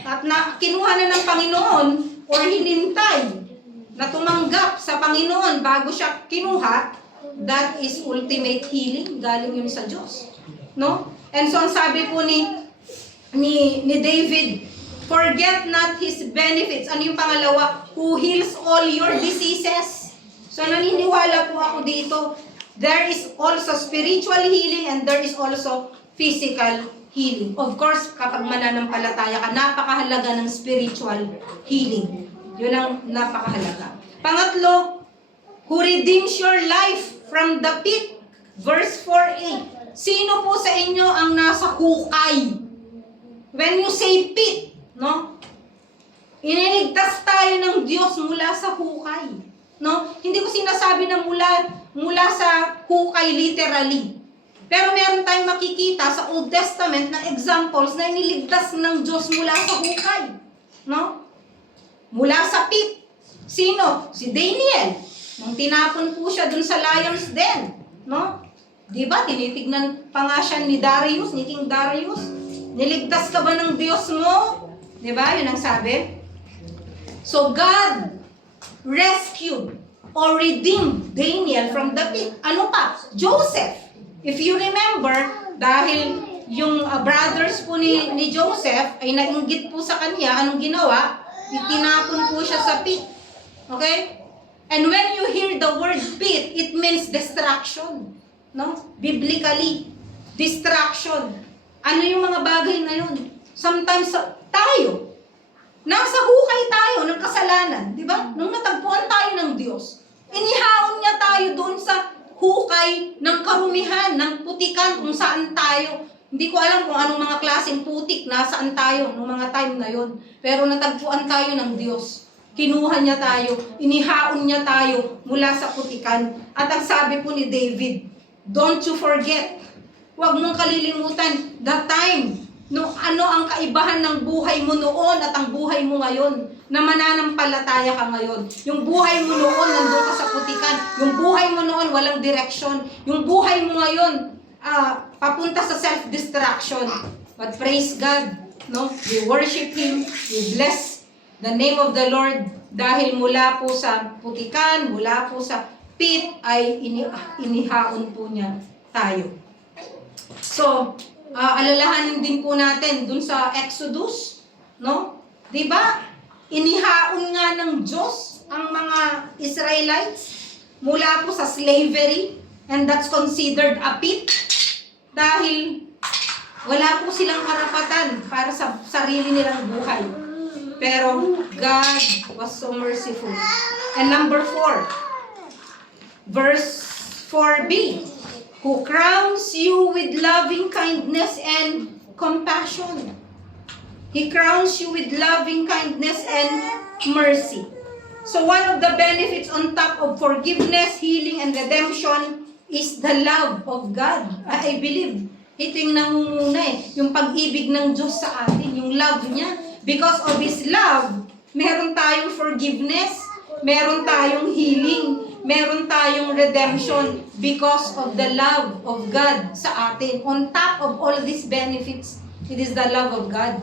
at na kinuha na ng Panginoon or hinintay na tumanggap sa Panginoon bago siya kinuha, that is ultimate healing. Galing yun sa Diyos. No? And so, ang sabi po ni David, forget not His benefits. Ano yung pangalawa? Who heals all your diseases. So, naniniwala po ako dito, there is also spiritual healing and there is also physical healing. Of course, kapag mananampalataya ka, napakahalaga ng spiritual healing. Yun ang napakahalaga. Pangatlo, who redeems your life from the pit. Verse 4a. Sino po sa inyo ang nasa hukay? When you say pit, no? Iniligtas tayo ng Diyos mula sa hukay. No? Hindi ko sinasabi na mula sa hukay literally. Pero meron tayong makikita sa Old Testament na examples na iniligtas ng Diyos mula sa hukay. No? Mula sa pit. Sino? Si Daniel. Nung tinapon po siya dun sa lions den. No? Diba? Tinitignan pa nga siya ni Darius, ni King Darius. Niligtas ka ba ng Diyos mo? Diba? Yun ang sabi. So God rescued or redeemed Daniel from the pit. Ano pa? Joseph. If you remember, dahil yung brothers po ni Joseph ay nainggit po sa kanya, anong ginawa? Itinapon po siya sa pit. Okay? And when you hear the word pit, it means destruction. No? Biblically, destruction. Ano yung mga bagay na yun? Sometimes tayo, nasa hukay tayo ng kasalanan, di ba? Nung natagpuan tayo ng Diyos, inihaon niya tayo doon sa hukay ng karumihan, ng putikan, kung saan tayo. Hindi ko alam kung anong mga klaseng putik, nasaan tayo nung mga time na yon. Pero natagpuan tayo ng Diyos. Kinuha niya tayo, inihaon niya tayo mula sa putikan. At ang sabi po ni David, don't you forget, huwag mong kalilimutan the time, no, ano ang kaibahan ng buhay mo noon at ang buhay mo ngayon, na mananampalataya ka ngayon. Yung buhay mo noon, nandun ka sa putikan. Yung buhay mo noon, walang direksyon. Yung buhay mo ngayon, papunta sa self-destruction. But praise God, no? We worship Him, we bless the name of the Lord, dahil mula po sa putikan, mula po sa pit, ay inihaon po niya tayo. So, alalahanin din po natin dun sa Exodus, no? 'Di ba? Inihaon nga ng Diyos ang mga Israelites mula po sa slavery, and that's considered a pit dahil wala po silang karapatan para sa sarili nilang buhay. Pero God was so merciful. And number 4, verse 4b, who crowns you with loving kindness and compassion. He crowns you with loving kindness and mercy. So one of the benefits on top of forgiveness, healing, and redemption is the love of God. I believe ito yung nangunguna yung pag-ibig ng Diyos sa atin, yung love niya. Because of His love, meron tayong forgiveness, meron tayong healing, meron tayong redemption because of the love of God sa atin. On top of all these benefits, it is the love of God.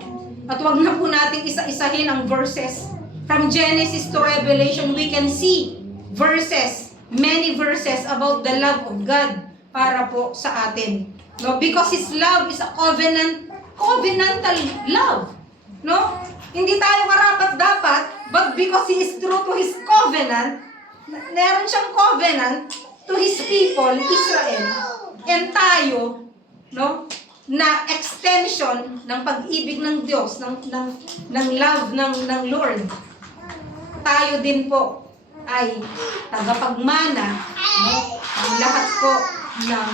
At wag na po natin isa-isahin ang verses. From Genesis to Revelation, we can see verses, many verses about the love of God para po sa atin. No, because His love is a covenantal love. No? Hindi tayo karapat-dapat, but because He is true to His covenant, meron siyang covenant to His people, Israel. And tayo, no? na extension ng pag-ibig ng Diyos, ng love ng Lord, tayo din po ay tagapagmana, no, ang lahat po ng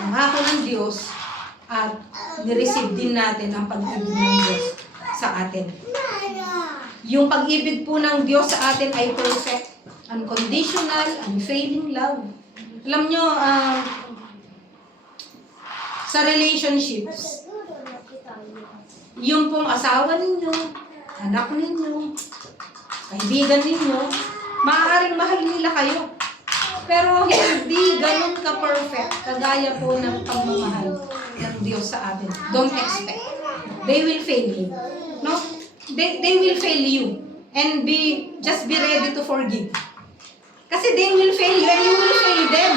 pangako ng Diyos at nireceive din natin ang pag-ibig ng Diyos sa atin. Yung pag-ibig po ng Diyos sa atin ay perfect, unconditional, unfailing love. Alam nyo, sa relationships, yung pong asawa ninyo, anak ninyo, kaibigan ninyo, maaaring mahal nila kayo. Pero hindi ganun ka-perfect, kagaya po ng pagmamahal ng Diyos sa atin. Don't expect. They will fail you. No? They will fail you. And just be ready to forgive. Kasi they will fail you and you will fail them.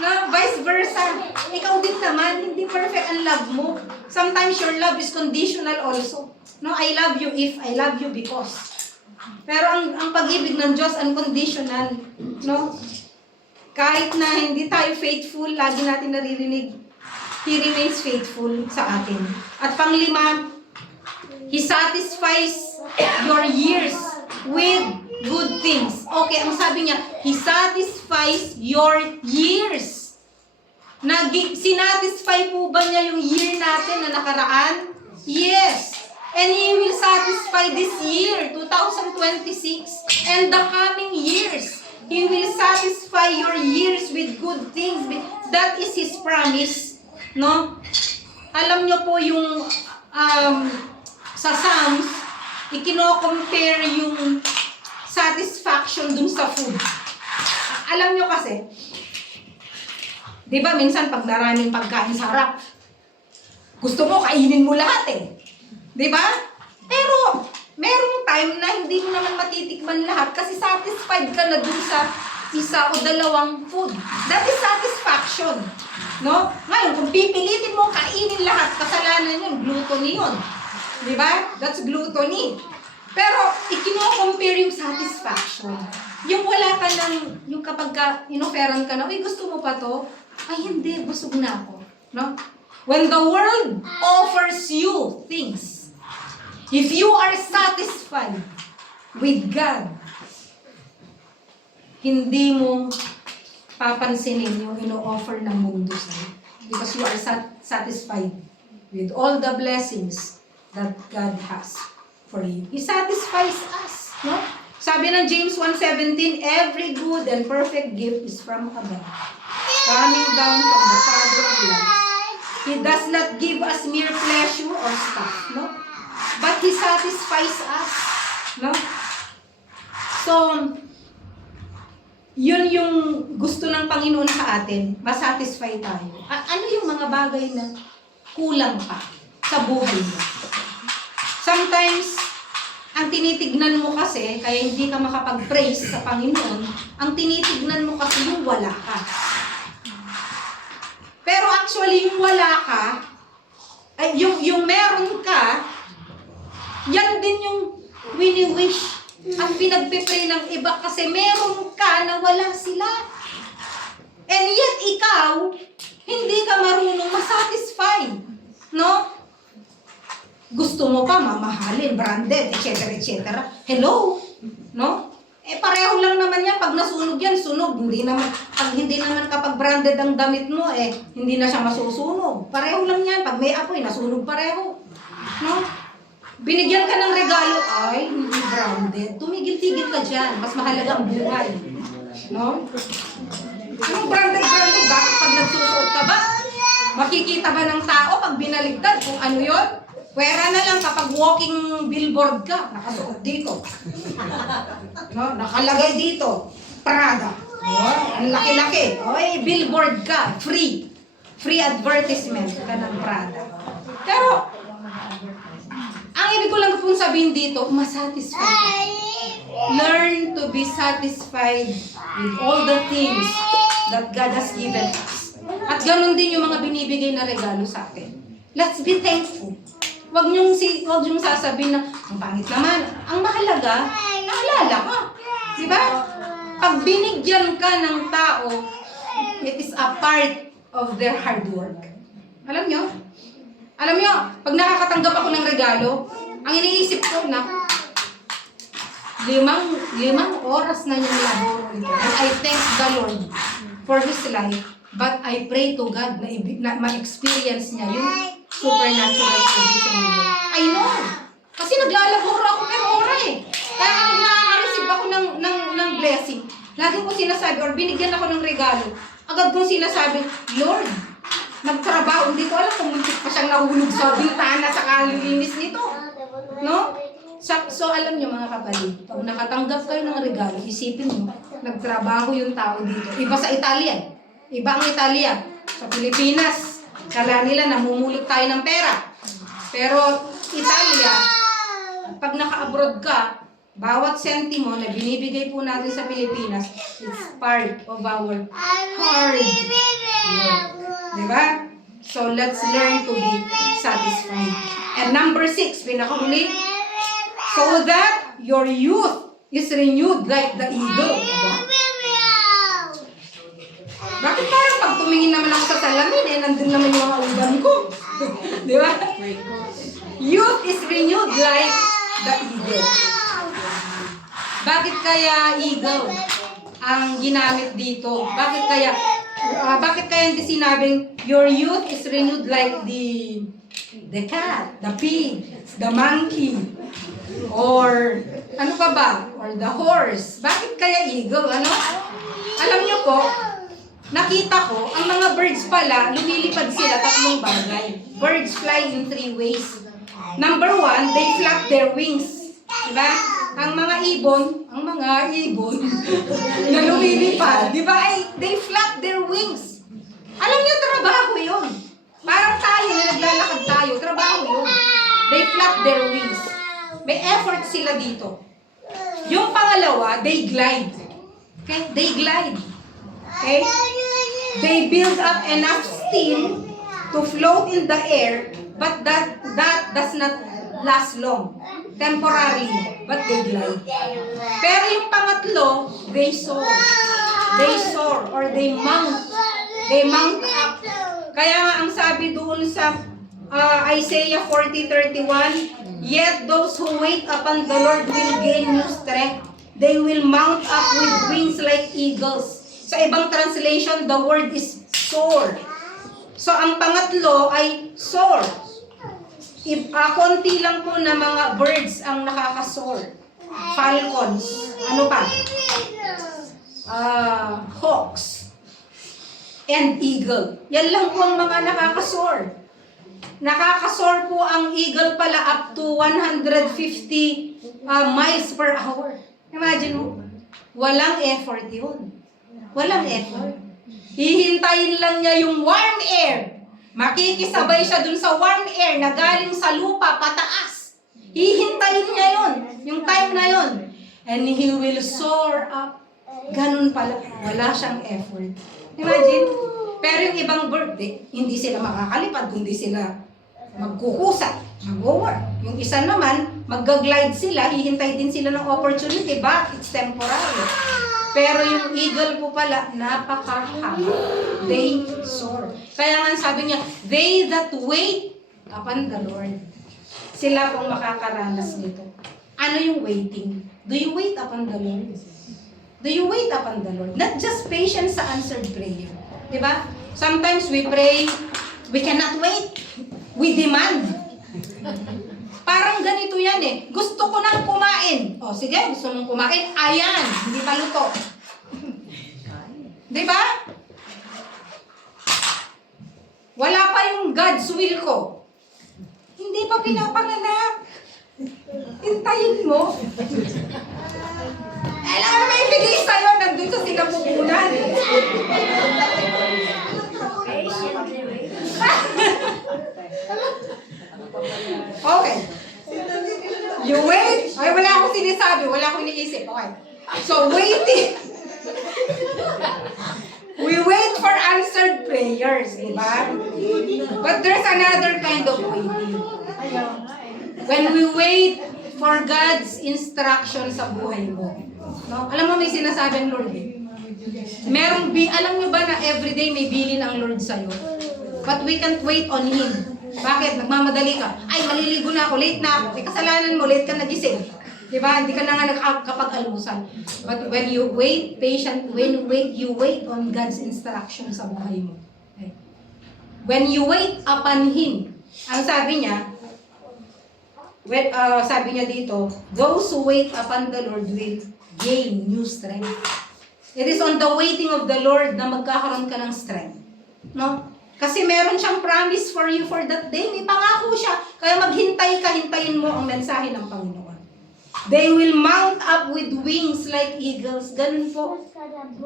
No? Vice versa. Ikaw din naman, hindi perfect ang love mo. Sometimes your love is conditional also. No, I love you if, I love you because. Pero ang pag-ibig ng Diyos unconditional. No? Kahit na hindi tayo faithful, lagi natin naririnig, He remains faithful sa atin. At panglima, He satisfies your years with good things. Okay, ang sabi niya, He satisfies your years. Sinatisfy po ba niya yung year natin na nakaraan? Yes. And He will satisfy this year, 2026, and the coming years. He will satisfy your years with good things. That is His promise. No? Alam niyo po yung sa Psalms, ikino-compare yung satisfaction dun sa food. Alam niyo kasi, di ba minsan pag maraming pagkain sarap, gusto mo kainin mo lahat eh. Di ba? Pero merong time na hindi mo naman matitikman lahat kasi satisfied ka na dun sa isa o dalawang food. That is satisfaction. No? Ngayon, kung pipilitin mo kainin lahat, kasalanan yun, gluttony yun. Di ba? That's gluttony. Pero, ikino-compare yung satisfaction. Yung wala ka ng, yung kapag inoferan ka na, uy, gusto mo pa to? Ay, hindi, busog na ako. No? When the world offers you things, if you are satisfied with God, hindi mo papansinin yung ino-offer ng mundo sa'yo. Because you are satisfied with all the blessings that God has for you. He satisfies us. No? Sabi ng James 1:17, every good and perfect gift is from above, coming down from the Father of lights. He does not give us mere pleasure or stuff. No? But He satisfies us. No? So, yun yung gusto ng Panginoon sa atin, masatisfy tayo. Ano yung mga bagay na kulang pa sa buhay mo? Sometimes, ang tinitignan mo kasi, kaya hindi ka makapag-praise sa Panginoon, ang tinitignan mo kasi yung wala ka. Pero actually, yung wala ka, ay, yung meron ka, yan din yung wini-wish. Ang pinagpipray ng iba kasi meron ka na wala sila. And yet ikaw, hindi ka marunong masatisfy. No? Gusto mo pa mamahalin, branded, etc. etc. Hello? No? Pareho lang naman yan. Pag nasunog yan, sunog. Hindi naman kapag branded ang damit mo, hindi na siya masusunog. Pareho lang yan. Pag may apoy, nasunog pareho. No? Binigyan ka ng regalo, ay, hindi branded. Tumigil-tigil ka dyan. Mas mahalaga ang buhay. No? Anong branded? Bakit pag nagsusuot ka ba? Makikita ba ng tao pag binaligtad kung ano yon? Pwera na lang kapag walking billboard ka, nakasuot dito. No? Nakalagay dito, Prada. Oh, ang laki-laki. Oy, billboard ka, free. Free advertisement ka ng Prada. Pero, ang ibig ko lang pong sabihin dito, masatisfied ka. Learn to be satisfied with all the things that God has given us. At ganun din yung mga binibigay na regalo sa atin. Let's be thankful. Huwag niyong sasabihin na, ang pangit naman. Ang mahalaga, naalala ka. Diba? Pag binigyan ka ng tao, it is a part of their hard work. Alam niyo? Alam niyo, pag nakakatanggap ako ng regalo, ang iniisip ko na, limang oras na niyang laboro ito. And I thank the Lord for His life, but I pray to God na ma-experience niya yung supernatural provision niya. I know! Kasi naglalaboro ako per ora eh. Kaya kapag nakaka-receive ako ng blessing, lagi ko sinasabi, or binigyan ako ng regalo, agad kong sinasabi, Lord, nagtrabaho, hindi ko alam kung muntik pa siyang nahulog sa bintana sa kalilinis nito. No? So alam niyo mga kapatid, pag nakatanggap kayo ng regalo, isipin mo, nagtrabaho yung tao dito. Iba sa Italia, iba ang Italia. Sa Pilipinas, kala nila namumulot tayo ng pera. Pero Italia, pag naka-abroad ka, bawat sentimo na binibigay po natin sa Pilipinas, it's part of our hard work. Diba? So let's learn to be satisfied. And number 6, pinakahuli, so that your youth is renewed like the eagle. Diba? Bakit parang pag tumingin naman ako sa salamin, nandun naman yung mga uban ko. Diba? Youth is renewed like the eagle. Bakit kaya eagle ang ginamit dito? Bakit kaya hindi sinabing your youth is renewed like the cat, the pig, the monkey, or ano pa ba? Or the horse. Bakit kaya eagle? Ano? Alam niyo po, nakita ko, ang mga birds pala, lumilipad sila tatlong bagay. Birds fly in 3 ways. Number 1, they flap their wings. Diba? Ang mga ibon na lumilipad, diba, they flap their wings. Alam niyo, trabaho yun. Parang tayo, na naglalakad tayo, trabaho yun. They flap their wings. May effort sila dito. Yung pangalawa, they glide. Okay? They glide. Okay? They build up enough steam to float in the air, but that does not last long. Temporarily, but they glide. Pero yung pangatlo, they soar. They soar or they mount. They mount up. Kaya nga ang sabi doon sa Isaiah 40:31, yet those who wait upon the Lord will gain new strength. They will mount up with wings like eagles. Sa ibang translation, the word is soar. So ang pangatlo ay soar. Konti lang po na mga birds ang nakakasoar. Falcons. Ano pa? Hawks. And eagle. Yan lang po ang mga nakakasoar. Nakakasoar po ang eagle pala up to 150 miles per hour. Imagine mo. Walang effort yun. Walang effort. Hihintayin lang niya yung warm air. Makikisabay siya dun sa warm air na galing sa lupa pataas. Hihintayin niya yun, yung time na yun. And he will soar up. Ganun pala. Wala siyang effort. Imagine. Pero yung ibang bird, hindi sila makakalipad, kundi sila magkukusat, mag-work. Yung isa naman, mag-glide sila, hihintay din sila ng opportunity. But it's temporary. Pero yung eagle po pala, napakahaba. They soar. Kaya nga sabi niya, they that wait upon the Lord. Sila pong makakaranas nito. Ano yung waiting? Do you wait upon the Lord? Do you wait upon the Lord? Not just patience sa answered prayer. Diba? Sometimes we pray, we cannot wait. We demand. Parang ganito yan eh. Gusto ko nang kumain. O sige, gusto mong kumain. Ayan, hindi pa luto. Diba? Wala pa yung God's will ko. Hindi pa pinapanganak. Hintayin mo. Alam mo, may ibigay sa'yo. Nandun sa sinapupunan. Okay. You wait. Ay, wala akong sinasabi. Wala akong iniisip. Okay. So, waiting. We wait for answered prayers, diba? But there's another kind of waiting. When we wait for God's instruction sa buhay mo. No? Alam mo, may sinasabi ang Lord eh. Alam nyo ba na everyday may bilin ang Lord sa'yo? But we can't wait on Him. Bakit? Nagmamadali ka. Ay, maliligo na ako, late na ako. Eh, kasalanan mo, late ka nagising. Diba? Hindi ka na nga nakakapag-almusal. But when you wait you wait on God's instruction sa buhay mo. Okay. When you wait upon Him, ang sabi niya, sabi niya dito, those who wait upon the Lord will gain new strength. It is on the waiting of the Lord na magkakaroon ka ng strength. No? Kasi meron siyang promise for you for that day. May pangako siya. Kaya maghintay ka, hintayin mo ang mensahe ng Panginoon. They will mount up with wings like eagles. Ganun po.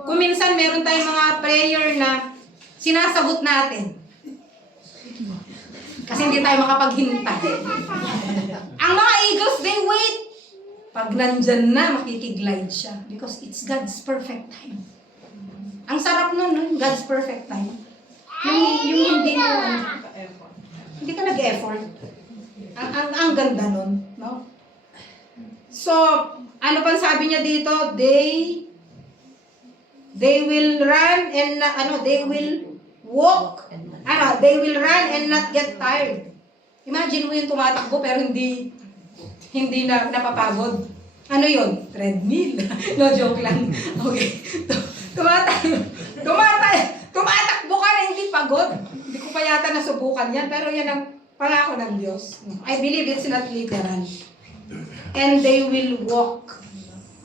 Kung minsan meron tayong mga prayer na sinasagot natin. Kasi hindi tayo makapaghintay. Ang mga eagles, they wait. Pag nandyan na, makikiglide siya. Because it's God's perfect time. Ang sarap nun, no? God's perfect time. Yung hindi mo, hindi ka nag-effort. Ang ganda nun, no? So, ano pang sabi niya dito? They will run and, they will walk. They will run and not get tired. Imagine mo yung tumatakbo pero hindi na napapagod. Ano yun? Treadmill. No, joke lang. Okay. Tumatakbo ka na hindi pagod. Hindi ko pa yata nasubukan yan, pero yan ang pangako ng Diyos. I believe it's not literal. And they will walk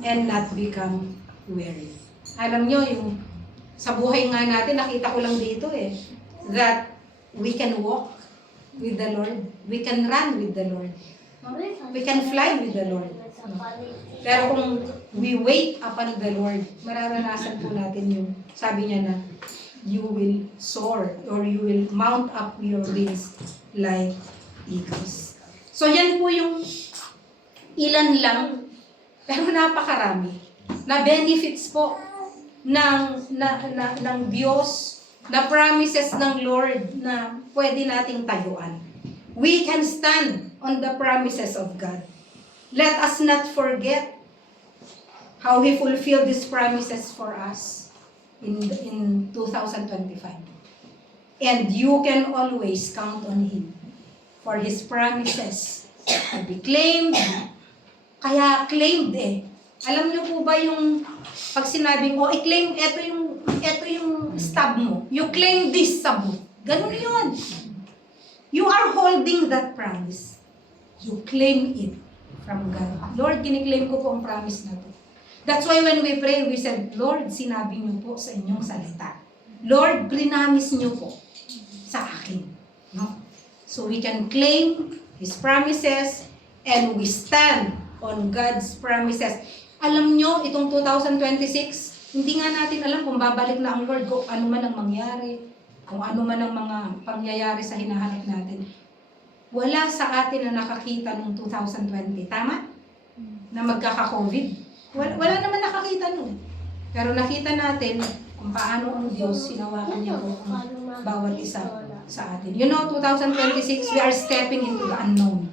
and not become weary. Alam nyo, yung sa buhay nga natin, nakita ko lang dito that we can walk with the Lord. We can run with the Lord. We can fly with the Lord. Pero kung we wait upon the Lord, mararanasan po natin yung, sabi niya na, you will soar or you will mount up your wings like eagles. So yan po yung ilan lang, pero napakarami, na benefits po ng Diyos, na promises ng Lord na pwede nating tayuan. We can stand on the promises of God. Let us not forget how He fulfilled these promises for us in 2025. And you can always count on Him for His promises to be claimed. Kaya claimed Alam niyo po ba yung pag sinabing, i-claim, ito yung stub mo. You claim this stub mo. Ganun yun. You are holding that promise. You claim it from God. Lord, kiniklaim ko po ang promise na to. That's why when we pray, we said, Lord, sinabi niyo po sa inyong salita. Lord, prinamis niyo po sa akin. No? So we can claim His promises and we stand on God's promises. Alam nyo, itong 2026, hindi nga natin alam kung babalik na ang Lord, kung ano man ang mangyari, kung ano man ang mga pangyayari sa hinahanap natin. Wala sa atin na nakakita noong 2020. Tama? Na magkaka-COVID. Wala naman nakakita nun. Pero nakita natin kung paano ang Diyos sinawakan niya po ang bawat isa sa atin. You know, 2026, we are stepping into the unknown.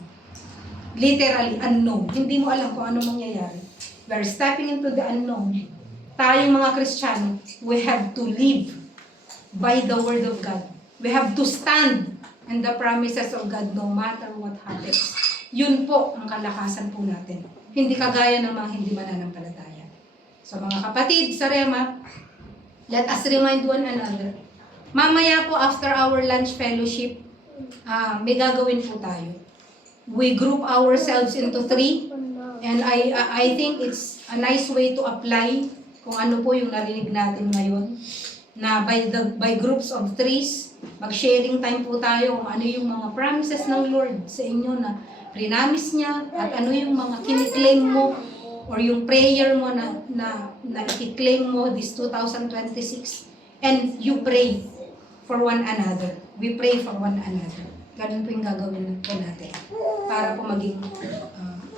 Literally, unknown. Hindi mo alam kung ano mangyayari. We are stepping into the unknown. Tayong mga Kristiyano, we have to live by the Word of God. We have to stand in the promises of God no matter what happens. Yun po ang kalakasan po natin. Hindi kagaya ng mga hindi mananampalataya. So mga kapatid sa Rema, let us remind one another. Mamaya po after our lunch fellowship, may gagawin po tayo. We group ourselves into 3. And I think it's a nice way to apply kung ano po yung narinig natin ngayon. Na by groups of 3s, mag-sharing time po tayo kung ano yung mga promises ng Lord sa inyo na prinamis niya at ano yung mga kiniklaim mo or yung prayer mo na i-claim mo this 2026. And you pray for one another. We pray for one another. Ganun po yung gagawin po natin para po maging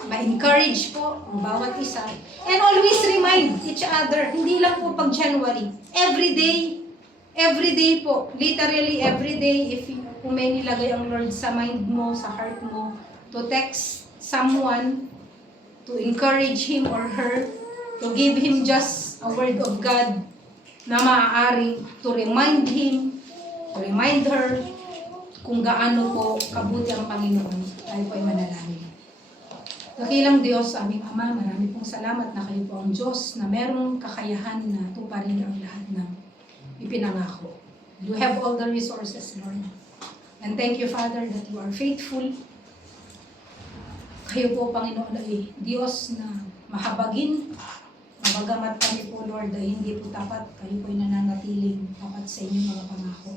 ma-encourage po ang bawat isa. And always remind each other, hindi lang po pag January. Every day po, literally every day, kung may nilagay ang Lord sa mind mo, sa heart mo, to text someone, to encourage him or her, to give him just a word of God na maaari to remind him, to remind her, kung gaano po kabuti ang Panginoon. Tayo po ay manalangin. Dakilang Diyos, aming Ama, marami pong salamat na kayo po ang Diyos na merong kakayahan na tuparin ang lahat ng ipinangako. You have all the resources, Lord. And thank you, Father, that you are faithful. Kayo po, Panginoon, ay Diyos na mahabagin. Mabagamat kami po, Lord, ay hindi po tapat. Kayo po ay nananatiling tapat sa inyong mga pangako.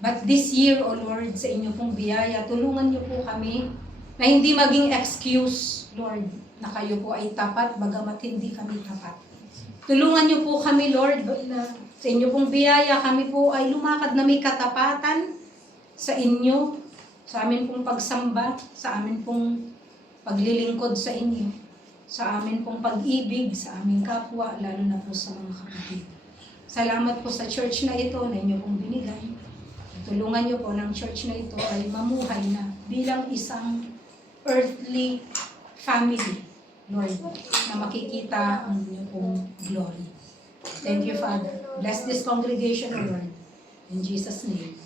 But this year, O Lord, sa inyo pong biyaya, tulungan niyo po kami na hindi maging excuse, Lord, na kayo po ay tapat, bagamat hindi kami tapat. Tulungan niyo po kami, Lord, na sa inyo pong biyaya, kami po ay lumakad na may katapatan sa inyo, sa amin pong pagsamba, sa amin pong paglilingkod sa inyo, sa amin pong pag-ibig, sa aming kapwa, lalo na po sa mga kapatid. Salamat po sa church na ito na inyo pong binigay. Tulungan niyo po ng church na ito ay mamuhay na bilang isang earthly family, Lord, na makikita ang inyo pong glory. Thank you, Father. Bless this congregation, O Lord. In Jesus' name.